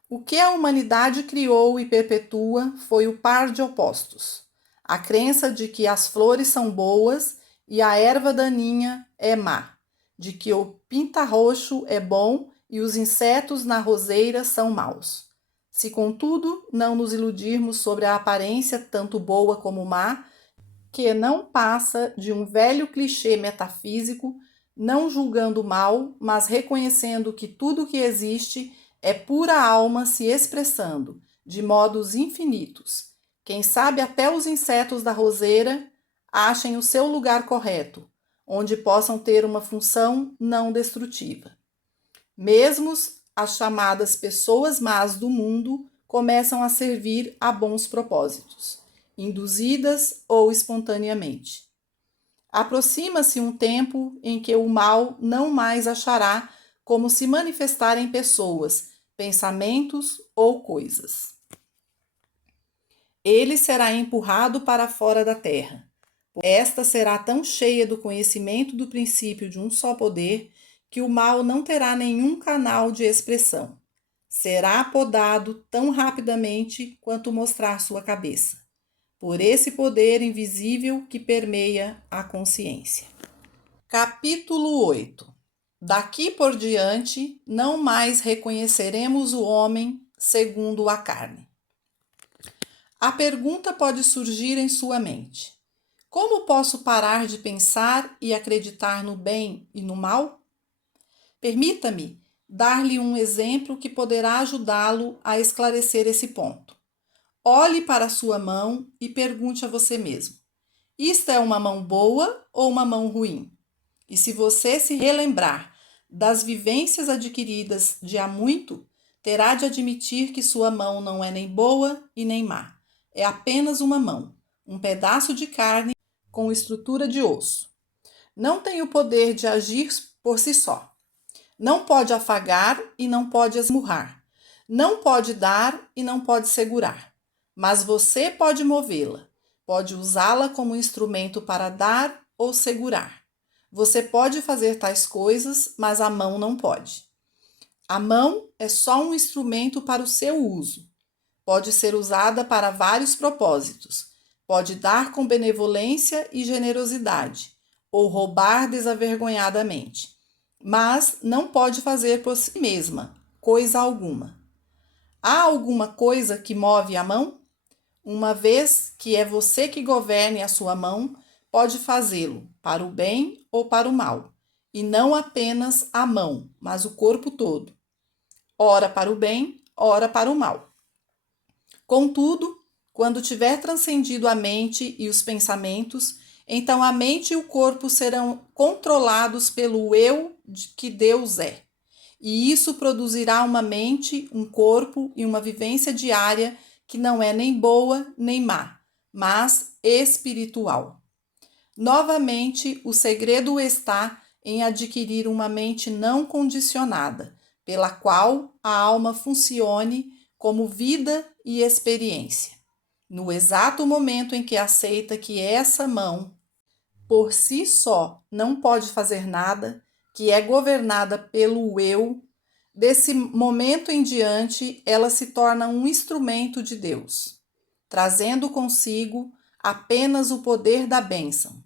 O que a humanidade criou e perpetua foi o par de opostos. A crença de que as flores são boas e a erva daninha é má, de que o pinta-roxo é bom e os insetos na roseira são maus. Se, contudo, não nos iludirmos sobre a aparência tanto boa como má, que não passa de um velho clichê metafísico, não julgando mal, mas reconhecendo que tudo que existe é pura alma se expressando, de modos infinitos. Quem sabe até os insetos da roseira achem o seu lugar correto, onde possam ter uma função não destrutiva. Mesmo as chamadas pessoas más do mundo começam a servir a bons propósitos, induzidas ou espontaneamente. Aproxima-se um tempo em que o mal não mais achará como se manifestar em pessoas, pensamentos ou coisas. Ele será empurrado para fora da terra. Esta será tão cheia do conhecimento do princípio de um só poder que o mal não terá nenhum canal de expressão. Será podado tão rapidamente quanto mostrar sua cabeça, por esse poder invisível que permeia a consciência. Capítulo 8. Daqui por diante, não mais reconheceremos o homem segundo a carne. A pergunta pode surgir em sua mente: como posso parar de pensar e acreditar no bem e no mal? Permita-me dar-lhe um exemplo que poderá ajudá-lo a esclarecer esse ponto. Olhe para a sua mão e pergunte a você mesmo: isto é uma mão boa ou uma mão ruim? E se você se relembrar das vivências adquiridas de há muito, terá de admitir que sua mão não é nem boa e nem má. É apenas uma mão, um pedaço de carne com estrutura de osso. Não tem o poder de agir por si só. Não pode afagar e não pode esmurrar. Não pode dar e não pode segurar. Mas você pode movê-la. Pode usá-la como instrumento para dar ou segurar. Você pode fazer tais coisas, mas a mão não pode. A mão é só um instrumento para o seu uso. Pode ser usada para vários propósitos. Pode dar com benevolência e generosidade, ou roubar desavergonhadamente. Mas não pode fazer por si mesma coisa alguma. Há alguma coisa que move a mão? Uma vez que é você que governe a sua mão, pode fazê-lo para o bem ou para o mal, e não apenas a mão, mas o corpo todo. Ora para o bem, ora para o mal. Contudo, quando tiver transcendido a mente e os pensamentos, então a mente e o corpo serão controlados pelo eu que Deus é. E isso produzirá uma mente, um corpo e uma vivência diária que não é nem boa nem má, mas espiritual. Novamente, o segredo está em adquirir uma mente não condicionada, pela qual a alma funcione como vida e experiência. No exato momento em que aceita que essa mão, por si só, não pode fazer nada, que é governada pelo eu, desse momento em diante ela se torna um instrumento de Deus, trazendo consigo apenas o poder da bênção.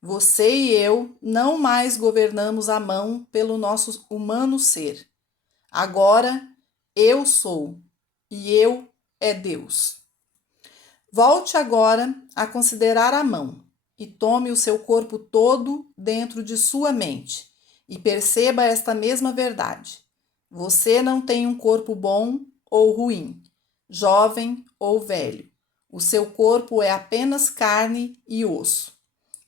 Você e eu não mais governamos a mão pelo nosso humano ser. Agora eu sou e eu é Deus. Volte agora a considerar a mão e tome o seu corpo todo dentro de sua mente e perceba esta mesma verdade. Você não tem um corpo bom ou ruim, jovem ou velho. O seu corpo é apenas carne e osso.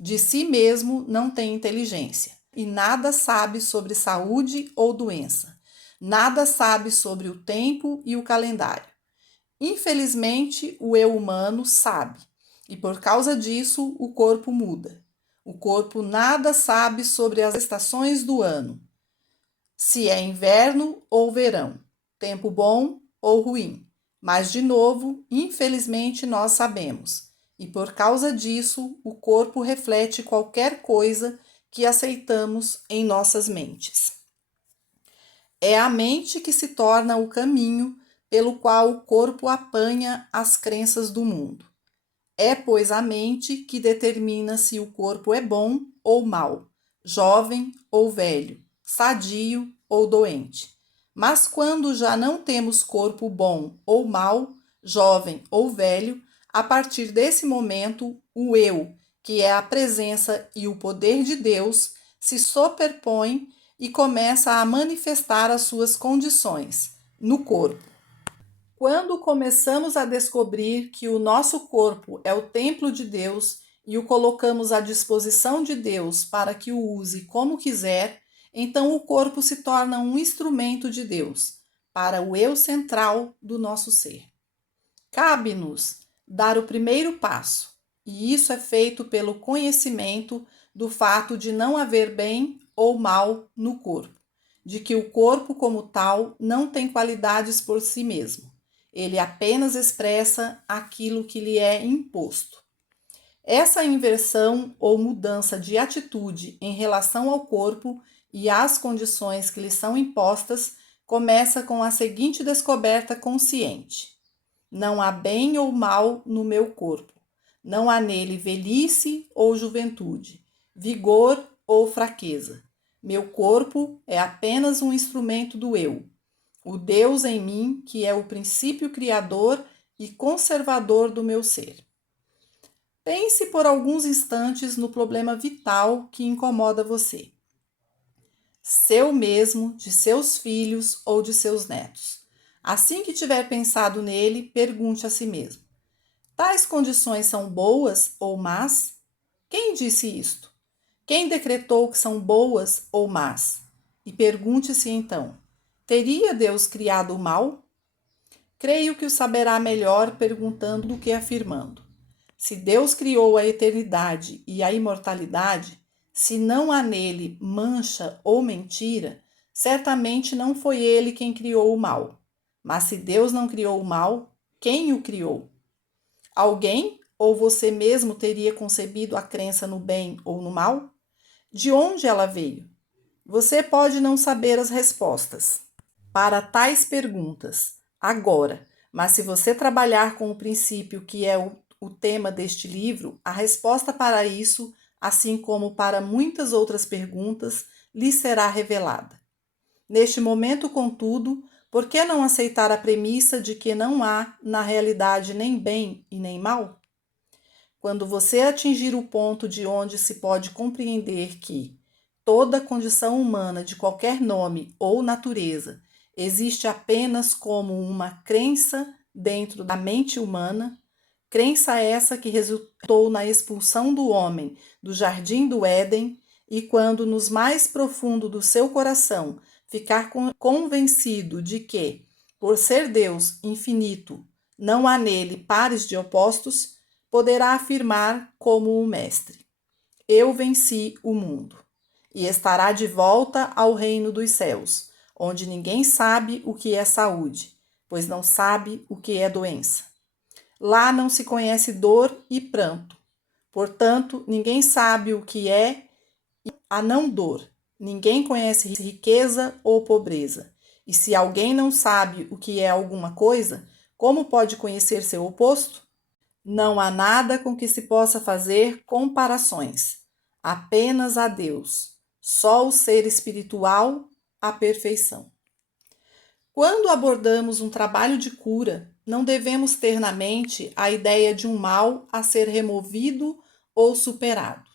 De si mesmo não tem inteligência e nada sabe sobre saúde ou doença. Nada sabe sobre o tempo e o calendário. Infelizmente, o eu humano sabe, e por causa disso o corpo muda. O corpo nada sabe sobre as estações do ano, se é inverno ou verão, tempo bom ou ruim. Mas, de novo, infelizmente nós sabemos, e por causa disso o corpo reflete qualquer coisa que aceitamos em nossas mentes. É a mente que se torna o caminho pelo qual o corpo apanha as crenças do mundo. É, pois, a mente que determina se o corpo é bom ou mau, jovem ou velho, sadio ou doente. Mas quando já não temos corpo bom ou mau, jovem ou velho, a partir desse momento, o eu, que é a presença e o poder de Deus, se superpõe e começa a manifestar as suas condições no corpo. Quando começamos a descobrir que o nosso corpo é o templo de Deus e o colocamos à disposição de Deus para que o use como quiser, então o corpo se torna um instrumento de Deus para o eu central do nosso ser. Cabe-nos dar o primeiro passo, e isso é feito pelo conhecimento do fato de não haver bem ou mal no corpo, de que o corpo como tal não tem qualidades por si mesmo. Ele apenas expressa aquilo que lhe é imposto. Essa inversão ou mudança de atitude em relação ao corpo e às condições que lhe são impostas começa com a seguinte descoberta consciente: não há bem ou mal no meu corpo. Não há nele velhice ou juventude, vigor ou fraqueza. Meu corpo é apenas um instrumento do eu, o Deus em mim, que é o princípio criador e conservador do meu ser. Pense por alguns instantes no problema vital que incomoda você. Seu mesmo, de seus filhos ou de seus netos. Assim que tiver pensado nele, pergunte a si mesmo: tais condições são boas ou más? Quem disse isto? Quem decretou que são boas ou más? E pergunte-se então: teria Deus criado o mal? Creio que o saberá melhor perguntando do que afirmando. Se Deus criou a eternidade e a imortalidade, se não há nele mancha ou mentira, certamente não foi ele quem criou o mal. Mas se Deus não criou o mal, quem o criou? Alguém ou você mesmo teria concebido a crença no bem ou no mal? De onde ela veio? Você pode não saber as respostas para tais perguntas agora, mas se você trabalhar com o princípio que é o tema deste livro, a resposta para isso, assim como para muitas outras perguntas, lhe será revelada. Neste momento, contudo, por que não aceitar a premissa de que não há, na realidade, nem bem e nem mal? Quando você atingir o ponto de onde se pode compreender que toda condição humana de qualquer nome ou natureza existe apenas como uma crença dentro da mente humana, crença essa que resultou na expulsão do homem do jardim do Éden, e quando nos mais profundo do seu coração ficar convencido de que, por ser Deus infinito, não há nele pares de opostos, poderá afirmar como o mestre: eu venci o mundo, e estará de volta ao reino dos céus, onde ninguém sabe o que é saúde, pois não sabe o que é doença. Lá não se conhece dor e pranto. Portanto, ninguém sabe o que é a não dor. Ninguém conhece riqueza ou pobreza. E se alguém não sabe o que é alguma coisa, como pode conhecer seu oposto? Não há nada com que se possa fazer comparações. Apenas a Deus. Só o ser espiritual, a perfeição. Quando abordamos um trabalho de cura, não devemos ter na mente a ideia de um mal a ser removido ou superado.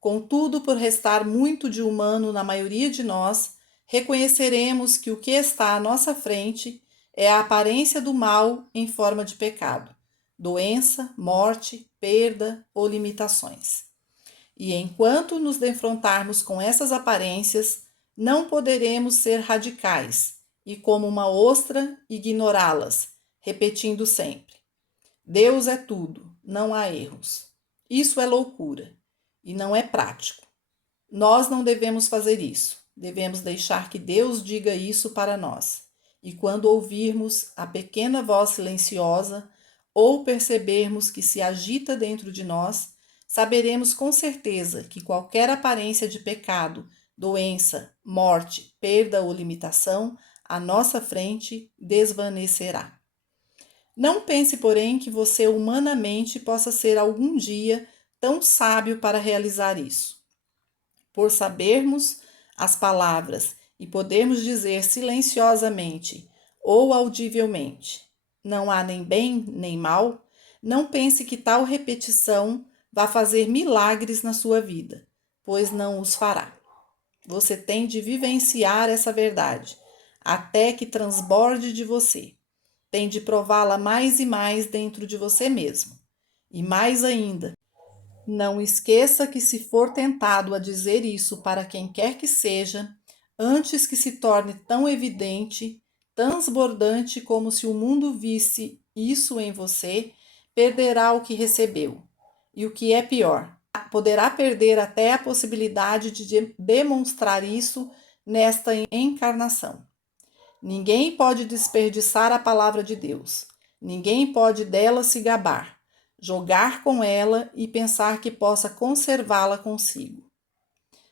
Contudo, por restar muito de humano na maioria de nós, reconheceremos que o que está à nossa frente é a aparência do mal em forma de pecado, doença, morte, perda ou limitações. E enquanto nos defrontarmos com essas aparências, não poderemos ser radicais e, como uma ostra, ignorá-las, repetindo sempre: Deus é tudo, não há erros. Isso é loucura e não é prático. Nós não devemos fazer isso. Devemos deixar que Deus diga isso para nós. E quando ouvirmos a pequena voz silenciosa ou percebermos que se agita dentro de nós, saberemos com certeza que qualquer aparência de pecado, doença, morte, perda ou limitação à nossa frente desvanecerá. Não pense, porém, que você humanamente possa ser algum dia tão sábio para realizar isso. Por sabermos as palavras e podermos dizer silenciosamente ou audivelmente: não há nem bem nem mal, não pense que tal repetição vá fazer milagres na sua vida, pois não os fará. Você tem de vivenciar essa verdade, até que transborde de você. Tem de prová-la mais e mais dentro de você mesmo. E mais ainda, não esqueça que se for tentado a dizer isso para quem quer que seja, antes que se torne tão evidente, transbordante como se o mundo visse isso em você, perderá o que recebeu. E o que é pior, poderá perder até a possibilidade de demonstrar isso nesta encarnação. Ninguém pode desperdiçar a palavra de Deus. Ninguém pode dela se gabar, jogar com ela e pensar que possa conservá-la consigo.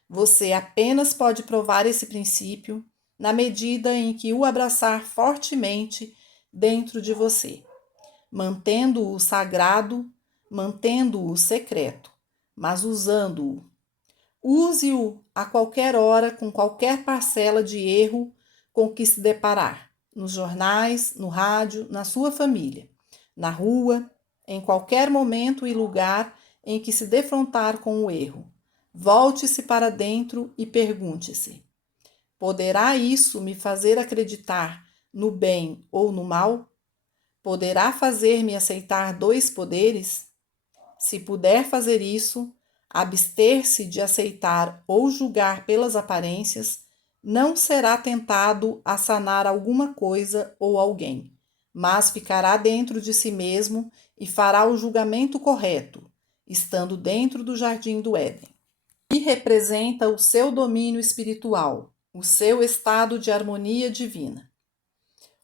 Você apenas pode provar esse princípio na medida em que o abraçar fortemente dentro de você, mantendo-o sagrado, mantendo-o secreto, mas usando-o. Use-o a qualquer hora, com qualquer parcela de erro com que se deparar, nos jornais, no rádio, na sua família, na rua, em qualquer momento e lugar em que se defrontar com o erro. Volte-se para dentro e pergunte-se: poderá isso me fazer acreditar no bem ou no mal? Poderá fazer-me aceitar dois poderes? Se puder fazer isso, abster-se de aceitar ou julgar pelas aparências, não será tentado a sanar alguma coisa ou alguém, mas ficará dentro de si mesmo e fará o julgamento correto, estando dentro do jardim do Éden. E representa o seu domínio espiritual, o seu estado de harmonia divina.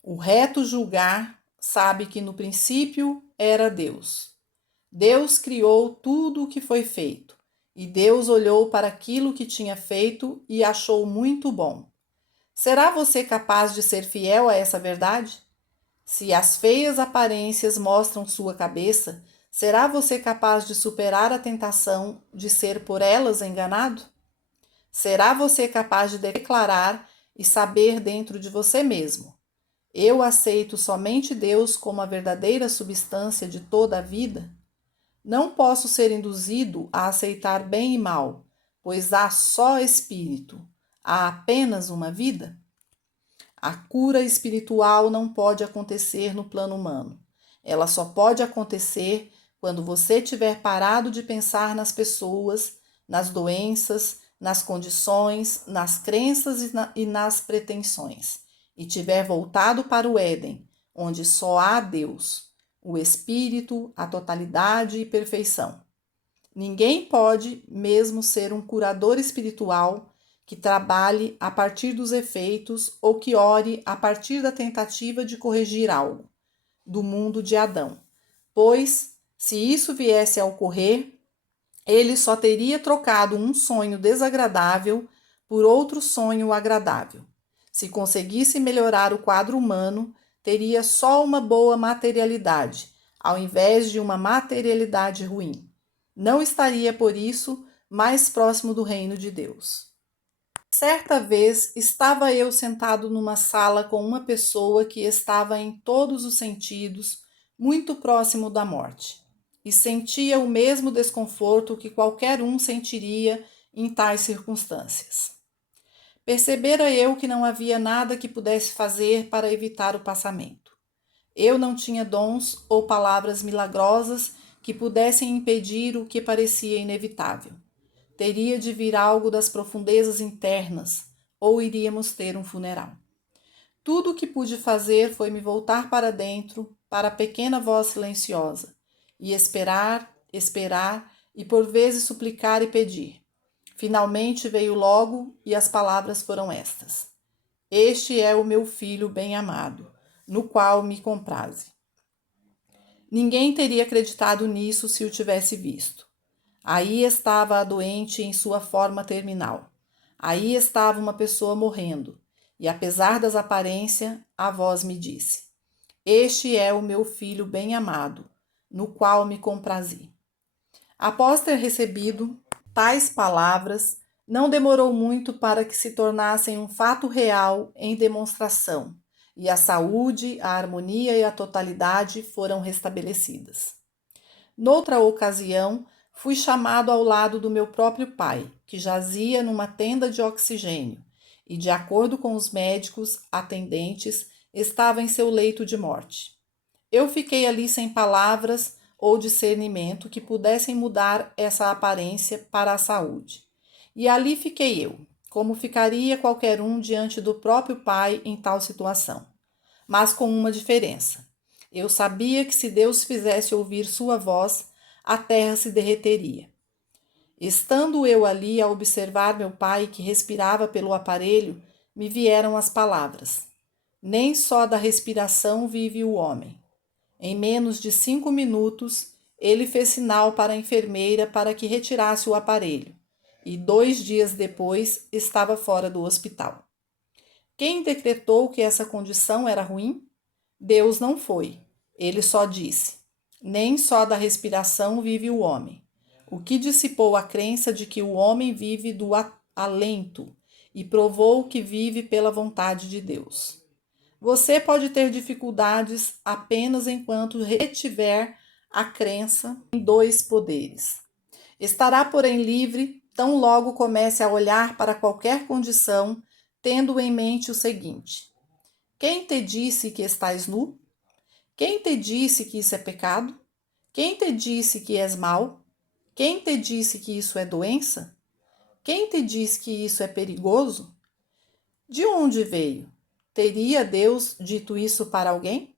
O reto julgar sabe que no princípio era Deus. Deus criou tudo o que foi feito, e Deus olhou para aquilo que tinha feito e achou muito bom. Será você capaz de ser fiel a essa verdade? Se as feias aparências mostram sua cabeça, será você capaz de superar a tentação de ser por elas enganado? Será você capaz de declarar e saber dentro de você mesmo: eu aceito somente Deus como a verdadeira substância de toda a vida? Não posso ser induzido a aceitar bem e mal, pois há só espírito, há apenas uma vida? A cura espiritual não pode acontecer no plano humano. Ela só pode acontecer quando você tiver parado de pensar nas pessoas, nas doenças, nas condições, nas crenças e nas pretensões, e tiver voltado para o Éden, onde só há Deus, o Espírito, a totalidade e perfeição. Ninguém pode mesmo ser um curador espiritual que trabalhe a partir dos efeitos ou que ore a partir da tentativa de corrigir algo do mundo de Adão, pois, se isso viesse a ocorrer, ele só teria trocado um sonho desagradável por outro sonho agradável. Se conseguisse melhorar o quadro humano, teria só uma boa materialidade, ao invés de uma materialidade ruim. Não estaria, por isso, mais próximo do reino de Deus. Certa vez estava eu sentado numa sala com uma pessoa que estava em todos os sentidos muito próximo da morte e sentia o mesmo desconforto que qualquer um sentiria em tais circunstâncias. Percebera eu que não havia nada que pudesse fazer para evitar o passamento. Eu não tinha dons ou palavras milagrosas que pudessem impedir o que parecia inevitável. Teria de vir algo das profundezas internas, ou iríamos ter um funeral. Tudo o que pude fazer foi me voltar para dentro, para a pequena voz silenciosa, e esperar, esperar, e por vezes suplicar e pedir. Finalmente veio logo, e as palavras foram estas: este é o meu filho bem-amado, no qual me compraze. Ninguém teria acreditado nisso se o tivesse visto. Aí estava a doente em sua forma terminal. Aí estava uma pessoa morrendo. E apesar das aparências, a voz me disse: este é o meu filho bem-amado, no qual me comprazi. Após ter recebido tais palavras, não demorou muito para que se tornassem um fato real em demonstração, e a saúde, a harmonia e a totalidade foram restabelecidas. Noutra ocasião, fui chamado ao lado do meu próprio pai, que jazia numa tenda de oxigênio e, de acordo com os médicos atendentes, estava em seu leito de morte. Eu fiquei ali sem palavras ou discernimento que pudessem mudar essa aparência para a saúde. E ali fiquei eu, como ficaria qualquer um diante do próprio pai em tal situação, mas com uma diferença. Eu sabia que se Deus fizesse ouvir sua voz, a terra se derreteria. Estando eu ali a observar meu pai, que respirava pelo aparelho, me vieram as palavras: nem só da respiração vive o homem. Em menos de 5 minutos, ele fez sinal para a enfermeira para que retirasse o aparelho, e 2 dias depois estava fora do hospital. Quem decretou que essa condição era ruim? Deus não foi. Ele só disse: nem só da respiração vive o homem. O que dissipou a crença de que o homem vive do alento e provou que vive pela vontade de Deus. Você pode ter dificuldades apenas enquanto retiver a crença em 2 poderes. Estará, porém, livre tão logo comece a olhar para qualquer condição, tendo em mente o seguinte: quem te disse que estás nu? Quem te disse que isso é pecado? Quem te disse que és mau? Quem te disse que isso é doença? Quem te disse que isso é perigoso? De onde veio? Teria Deus dito isso para alguém?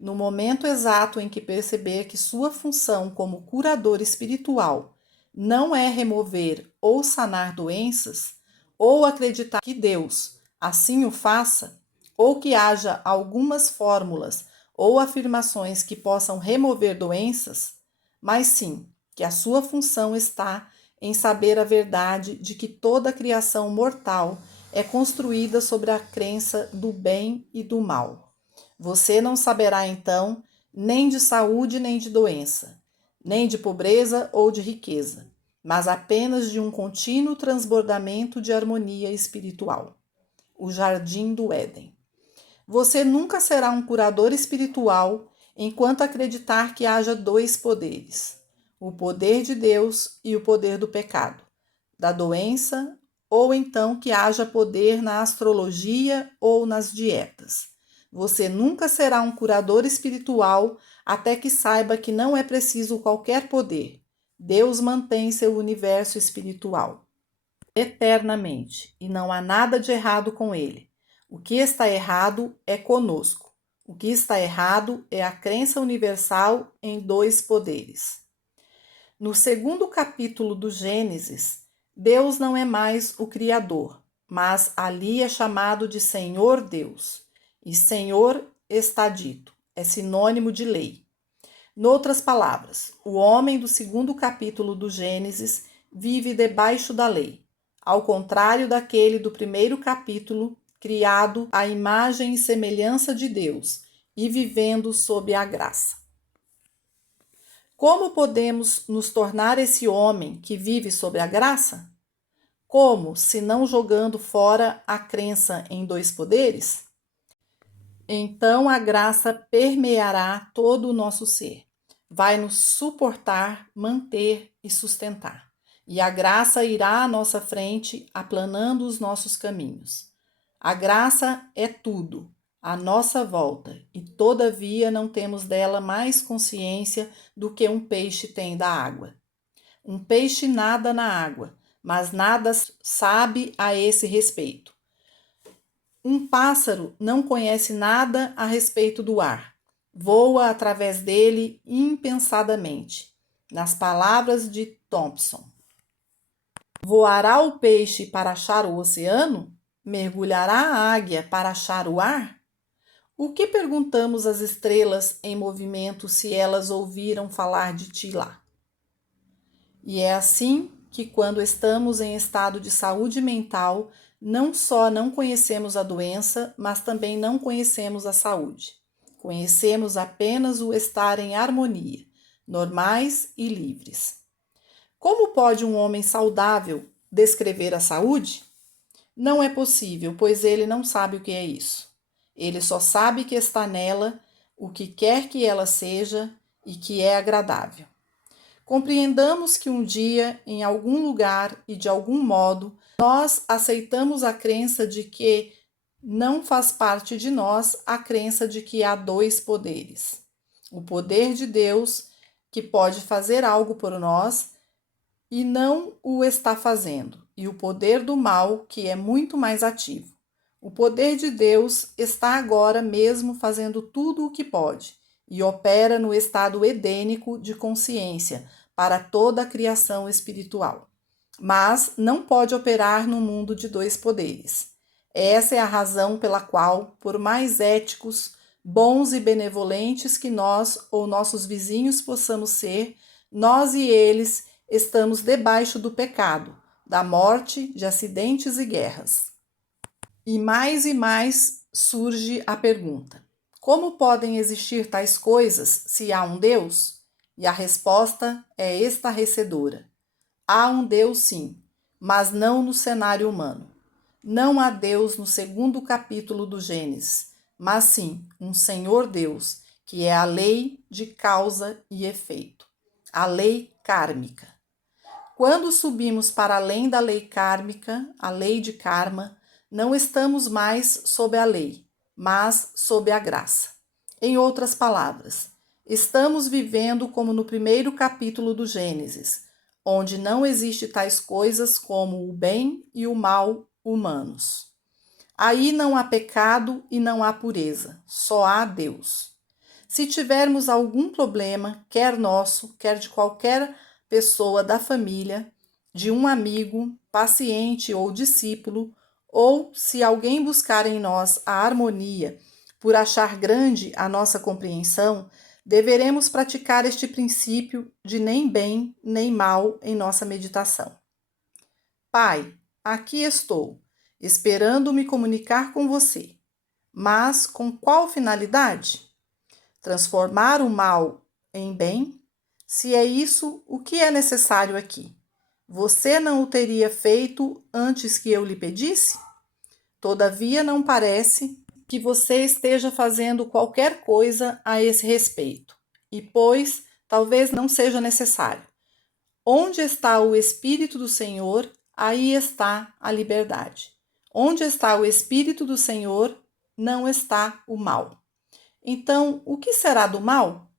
No momento exato em que perceber que sua função como curador espiritual não é remover ou sanar doenças, ou acreditar que Deus assim o faça, ou que haja algumas fórmulas ou afirmações que possam remover doenças, mas sim que a sua função está em saber a verdade de que toda a criação mortal é construída sobre a crença do bem e do mal. Você não saberá então nem de saúde nem de doença, nem de pobreza ou de riqueza, mas apenas de um contínuo transbordamento de harmonia espiritual. O Jardim do Éden. Você nunca será um curador espiritual enquanto acreditar que haja 2 poderes: o poder de Deus e o poder do pecado, da doença, ou então que haja poder na astrologia ou nas dietas. Você nunca será um curador espiritual até que saiba que não é preciso qualquer poder. Deus mantém seu universo espiritual eternamente e não há nada de errado com ele. O que está errado é conosco. O que está errado é a crença universal em 2 poderes. No segundo capítulo do Gênesis, Deus não é mais o Criador, mas ali é chamado de Senhor Deus. E Senhor está dito, é sinônimo de lei. Noutras palavras, o homem do segundo capítulo do Gênesis vive debaixo da lei, ao contrário daquele do primeiro capítulo, criado à imagem e semelhança de Deus e vivendo sob a graça. Como podemos nos tornar esse homem que vive sob a graça? Como, se não jogando fora a crença em 2 poderes? Então a graça permeará todo o nosso ser, vai nos suportar, manter e sustentar. E a graça irá à nossa frente, aplanando os nossos caminhos. A graça é tudo, à nossa volta, e todavia não temos dela mais consciência do que um peixe tem da água. Um peixe nada na água, mas nada sabe a esse respeito. Um pássaro não conhece nada a respeito do ar. Voa através dele impensadamente. Nas palavras de Thompson. Voará o peixe para achar o oceano? Mergulhará a águia para achar o ar? O que perguntamos às estrelas em movimento se elas ouviram falar de ti lá? E é assim que, quando estamos em estado de saúde mental, não só não conhecemos a doença, mas também não conhecemos a saúde. Conhecemos apenas o estar em harmonia, normais e livres. Como pode um homem saudável descrever a saúde? Não é possível, pois ele não sabe o que é isso. Ele só sabe que está nela, o que quer que ela seja e que é agradável. Compreendamos que um dia, em algum lugar e de algum modo, nós aceitamos a crença de que não faz parte de nós a crença de que há 2 poderes. O poder de Deus, que pode fazer algo por nós e não o está fazendo, e o poder do mal, que é muito mais ativo. O poder de Deus está agora mesmo fazendo tudo o que pode e opera no estado edênico de consciência, para toda a criação espiritual, mas não pode operar no mundo de dois poderes. Essa é a razão pela qual, por mais éticos, bons e benevolentes que nós ou nossos vizinhos possamos ser, nós e eles estamos debaixo do pecado, da morte, de acidentes e guerras. E mais surge a pergunta: como podem existir tais coisas se há um Deus? E a resposta é estarrecedora. Há um Deus, sim, mas não no cenário humano. Não há Deus no segundo capítulo do Gênesis, mas sim um Senhor Deus, que é a lei de causa e efeito, a lei kármica. Quando subimos para além da lei kármica, a lei de karma, não estamos mais sob a lei, mas sob a graça. Em outras palavras, estamos vivendo como no primeiro capítulo do Gênesis, onde não existe tais coisas como o bem e o mal humanos. Aí não há pecado e não há pureza, só há Deus. Se tivermos algum problema, quer nosso, quer de qualquer pessoa da família, de um amigo, paciente ou discípulo, ou se alguém buscar em nós a harmonia por achar grande a nossa compreensão, deveremos praticar este princípio de nem bem nem mal em nossa meditação. Pai, aqui estou, esperando me comunicar com você. Mas com qual finalidade? Transformar o mal em bem? Se é isso, o que é necessário aqui? Você não o teria feito antes que eu lhe pedisse? Todavia, não parece que você esteja fazendo qualquer coisa a esse respeito, e pois talvez não seja necessário. Onde está o Espírito do Senhor, aí está a liberdade. Onde está o Espírito do Senhor, não está o mal. Então, o que será do mal?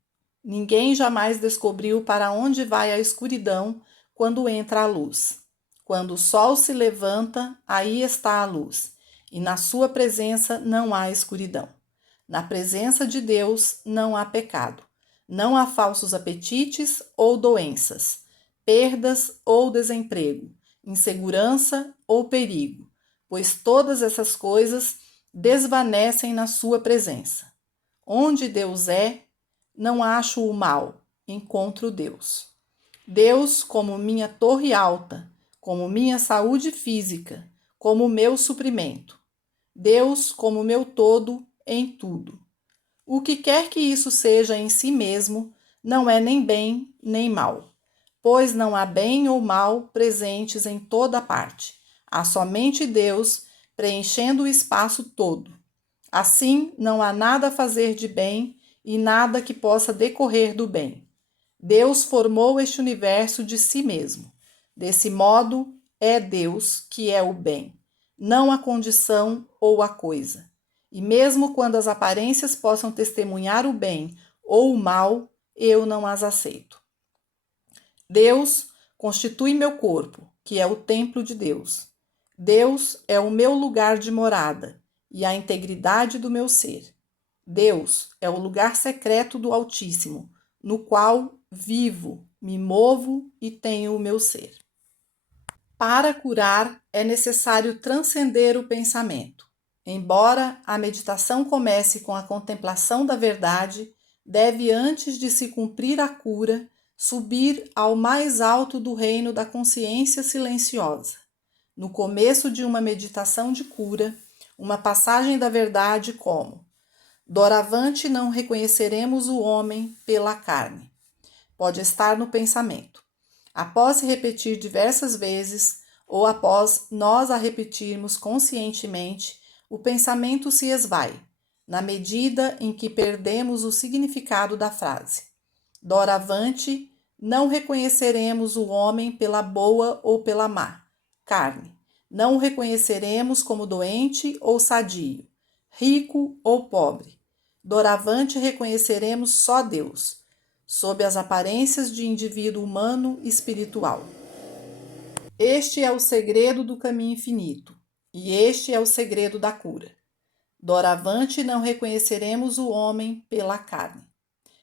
Ninguém jamais descobriu para onde vai a escuridão quando entra a luz. Quando o sol se levanta, aí está a luz, e na sua presença não há escuridão. Na presença de Deus não há pecado, não há falsos apetites ou doenças, perdas ou desemprego, insegurança ou perigo, pois todas essas coisas desvanecem na sua presença. Onde Deus é, não acho o mal, encontro Deus. Deus como minha torre alta, como minha saúde física, como meu suprimento. Deus como meu todo em tudo. O que quer que isso seja em si mesmo, não é nem bem nem mal, pois não há bem ou mal presentes em toda parte. Há somente Deus preenchendo o espaço todo. Assim, não há nada a fazer de bem e nada que possa decorrer do bem. Deus formou este universo de si mesmo. Desse modo, é Deus que é o bem, não a condição ou a coisa. E mesmo quando as aparências possam testemunhar o bem ou o mal, eu não as aceito. Deus constitui meu corpo, que é o templo de Deus. Deus é o meu lugar de morada e a integridade do meu ser. Deus é o lugar secreto do Altíssimo, no qual vivo, me movo e tenho o meu ser. Para curar, é necessário transcender o pensamento. Embora a meditação comece com a contemplação da verdade, deve, antes de se cumprir a cura, subir ao mais alto do reino da consciência silenciosa. No começo de uma meditação de cura, uma passagem da verdade como: doravante não reconheceremos o homem pela carne. Pode estar no pensamento. Após se repetir diversas vezes, ou após nós a repetirmos conscientemente, o pensamento se esvai, na medida em que perdemos o significado da frase. Doravante, não reconheceremos o homem pela boa ou pela má carne. Não o reconheceremos como doente ou sadio, rico ou pobre. Doravante reconheceremos só Deus, sob as aparências de indivíduo humano e espiritual. Este é o segredo do caminho infinito, e este é o segredo da cura. Doravante não reconheceremos o homem pela carne,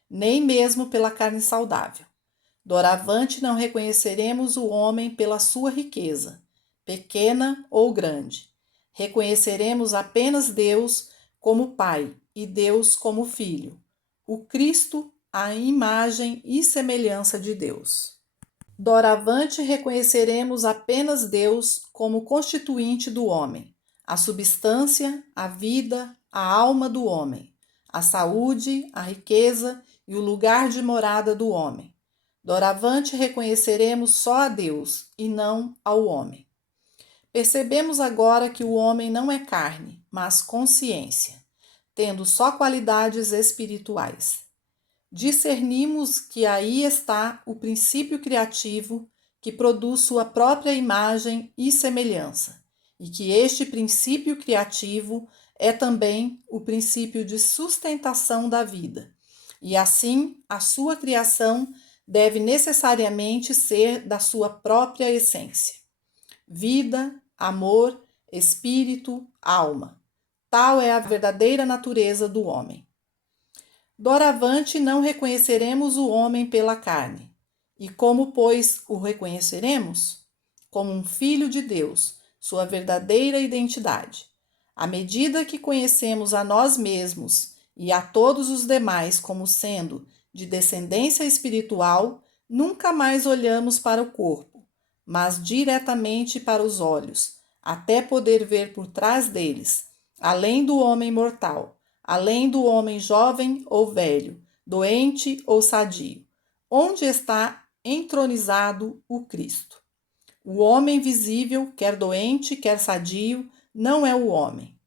nem mesmo pela carne saudável. Doravante não reconheceremos o homem pela sua riqueza, pequena ou grande. Reconheceremos apenas Deus como Pai e Deus como Filho, o Cristo, a imagem e semelhança de Deus. Doravante reconheceremos apenas Deus como constituinte do homem, a substância, a vida, a alma do homem, a saúde, a riqueza e o lugar de morada do homem. Doravante reconheceremos só a Deus e não ao homem. Percebemos agora que o homem não é carne, mas consciência, tendo só qualidades espirituais. Discernimos que aí está o princípio criativo que produz sua própria imagem e semelhança, e que este princípio criativo é também o princípio de sustentação da vida, e assim a sua criação deve necessariamente ser da sua própria essência. Vida, amor, espírito, alma. Tal é a verdadeira natureza do homem. Doravante não reconheceremos o homem pela carne. E como, pois, o reconheceremos? Como um filho de Deus, sua verdadeira identidade. À medida que conhecemos a nós mesmos e a todos os demais como sendo de descendência espiritual, nunca mais olhamos para o corpo, mas diretamente para os olhos, até poder ver por trás deles, além do homem mortal, além do homem jovem ou velho, doente ou sadio, onde está entronizado o Cristo. O homem visível, quer doente, quer sadio, não é o homem.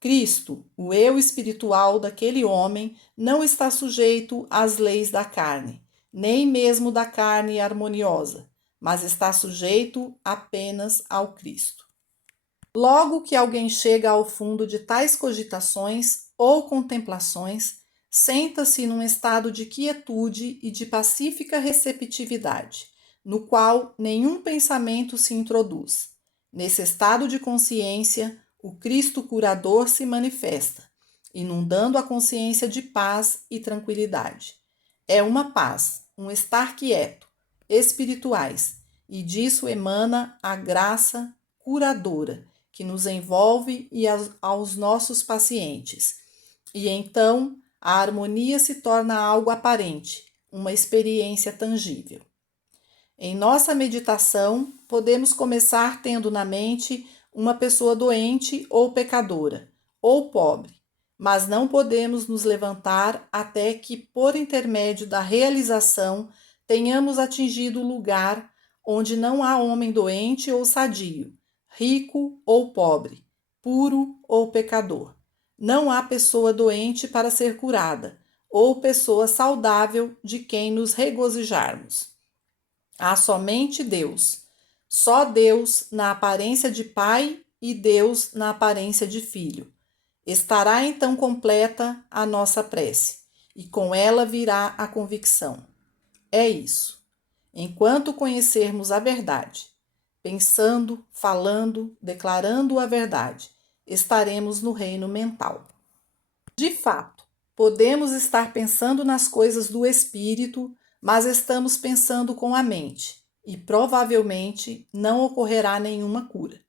Cristo, o eu espiritual daquele homem, não está sujeito às leis da carne, nem mesmo da carne harmoniosa, mas está sujeito apenas ao Cristo. Logo que alguém chega ao fundo de tais cogitações ou contemplações, senta-se num estado de quietude e de pacífica receptividade, no qual nenhum pensamento se introduz. Nesse estado de consciência, o Cristo curador se manifesta, inundando a consciência de paz e tranquilidade. É uma paz, um estar quieto, espirituais, e disso emana a graça curadora que nos envolve e aos nossos pacientes. E então a harmonia se torna algo aparente, uma experiência tangível. Em nossa meditação, podemos começar tendo na mente uma pessoa doente ou pecadora, ou pobre, mas não podemos nos levantar até que, por intermédio da realização, tenhamos atingido o lugar onde não há homem doente ou sadio, rico ou pobre, puro ou pecador. Não há pessoa doente para ser curada, ou pessoa saudável de quem nos regozijarmos. Há somente Deus. Só Deus na aparência de Pai e Deus na aparência de Filho. Estará então completa a nossa prece, e com ela virá a convicção. É isso. Enquanto conhecermos a verdade, pensando, falando, declarando a verdade, estaremos no reino mental. De fato, podemos estar pensando nas coisas do espírito, mas estamos pensando com a mente, e provavelmente não ocorrerá nenhuma cura.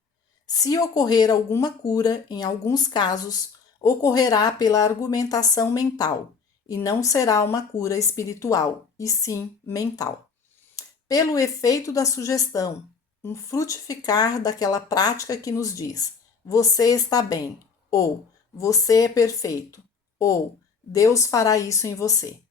Se ocorrer alguma cura, em alguns casos, ocorrerá pela argumentação mental, e não será uma cura espiritual, e sim mental. Pelo efeito da sugestão, um frutificar daquela prática que nos diz: você está bem, ou você é perfeito, ou Deus fará isso em você.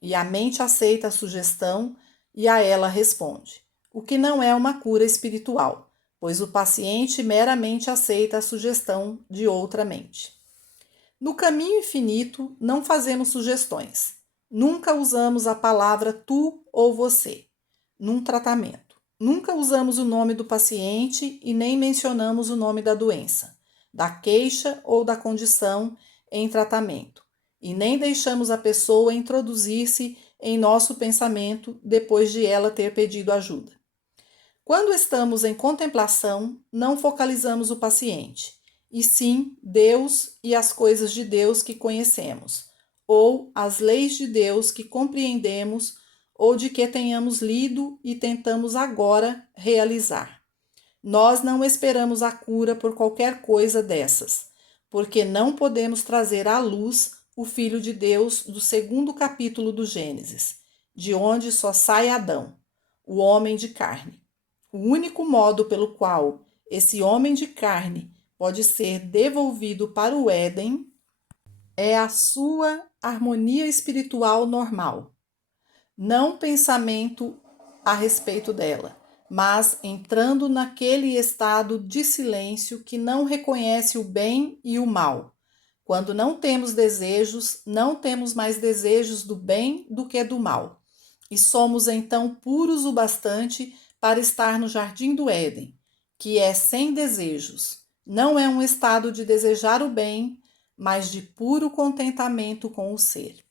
E a mente aceita a sugestão e a ela responde, o que não é uma cura espiritual, pois o paciente meramente aceita a sugestão de outra mente. No caminho infinito, não fazemos sugestões. Nunca usamos a palavra tu ou você num tratamento. Nunca usamos o nome do paciente e nem mencionamos o nome da doença, da queixa ou da condição em tratamento, e nem deixamos a pessoa introduzir-se em nosso pensamento depois de ela ter pedido ajuda. Quando estamos em contemplação, não focalizamos o paciente, e sim Deus e as coisas de Deus que conhecemos, ou as leis de Deus que compreendemos, ou de que tenhamos lido e tentamos agora realizar. Nós não esperamos a cura por qualquer coisa dessas, porque não podemos trazer à luz o Filho de Deus do segundo capítulo do Gênesis, de onde só sai Adão, o homem de carne. O único modo pelo qual esse homem de carne pode ser devolvido para o Éden é a sua harmonia espiritual normal. Não pensamento a respeito dela, mas entrando naquele estado de silêncio que não reconhece o bem e o mal. Quando não temos desejos, não temos mais desejos do bem do que do mal. E somos então puros o bastante para estar no jardim do Éden, que é sem desejos. Não é um estado de desejar o bem, mas de puro contentamento com o ser.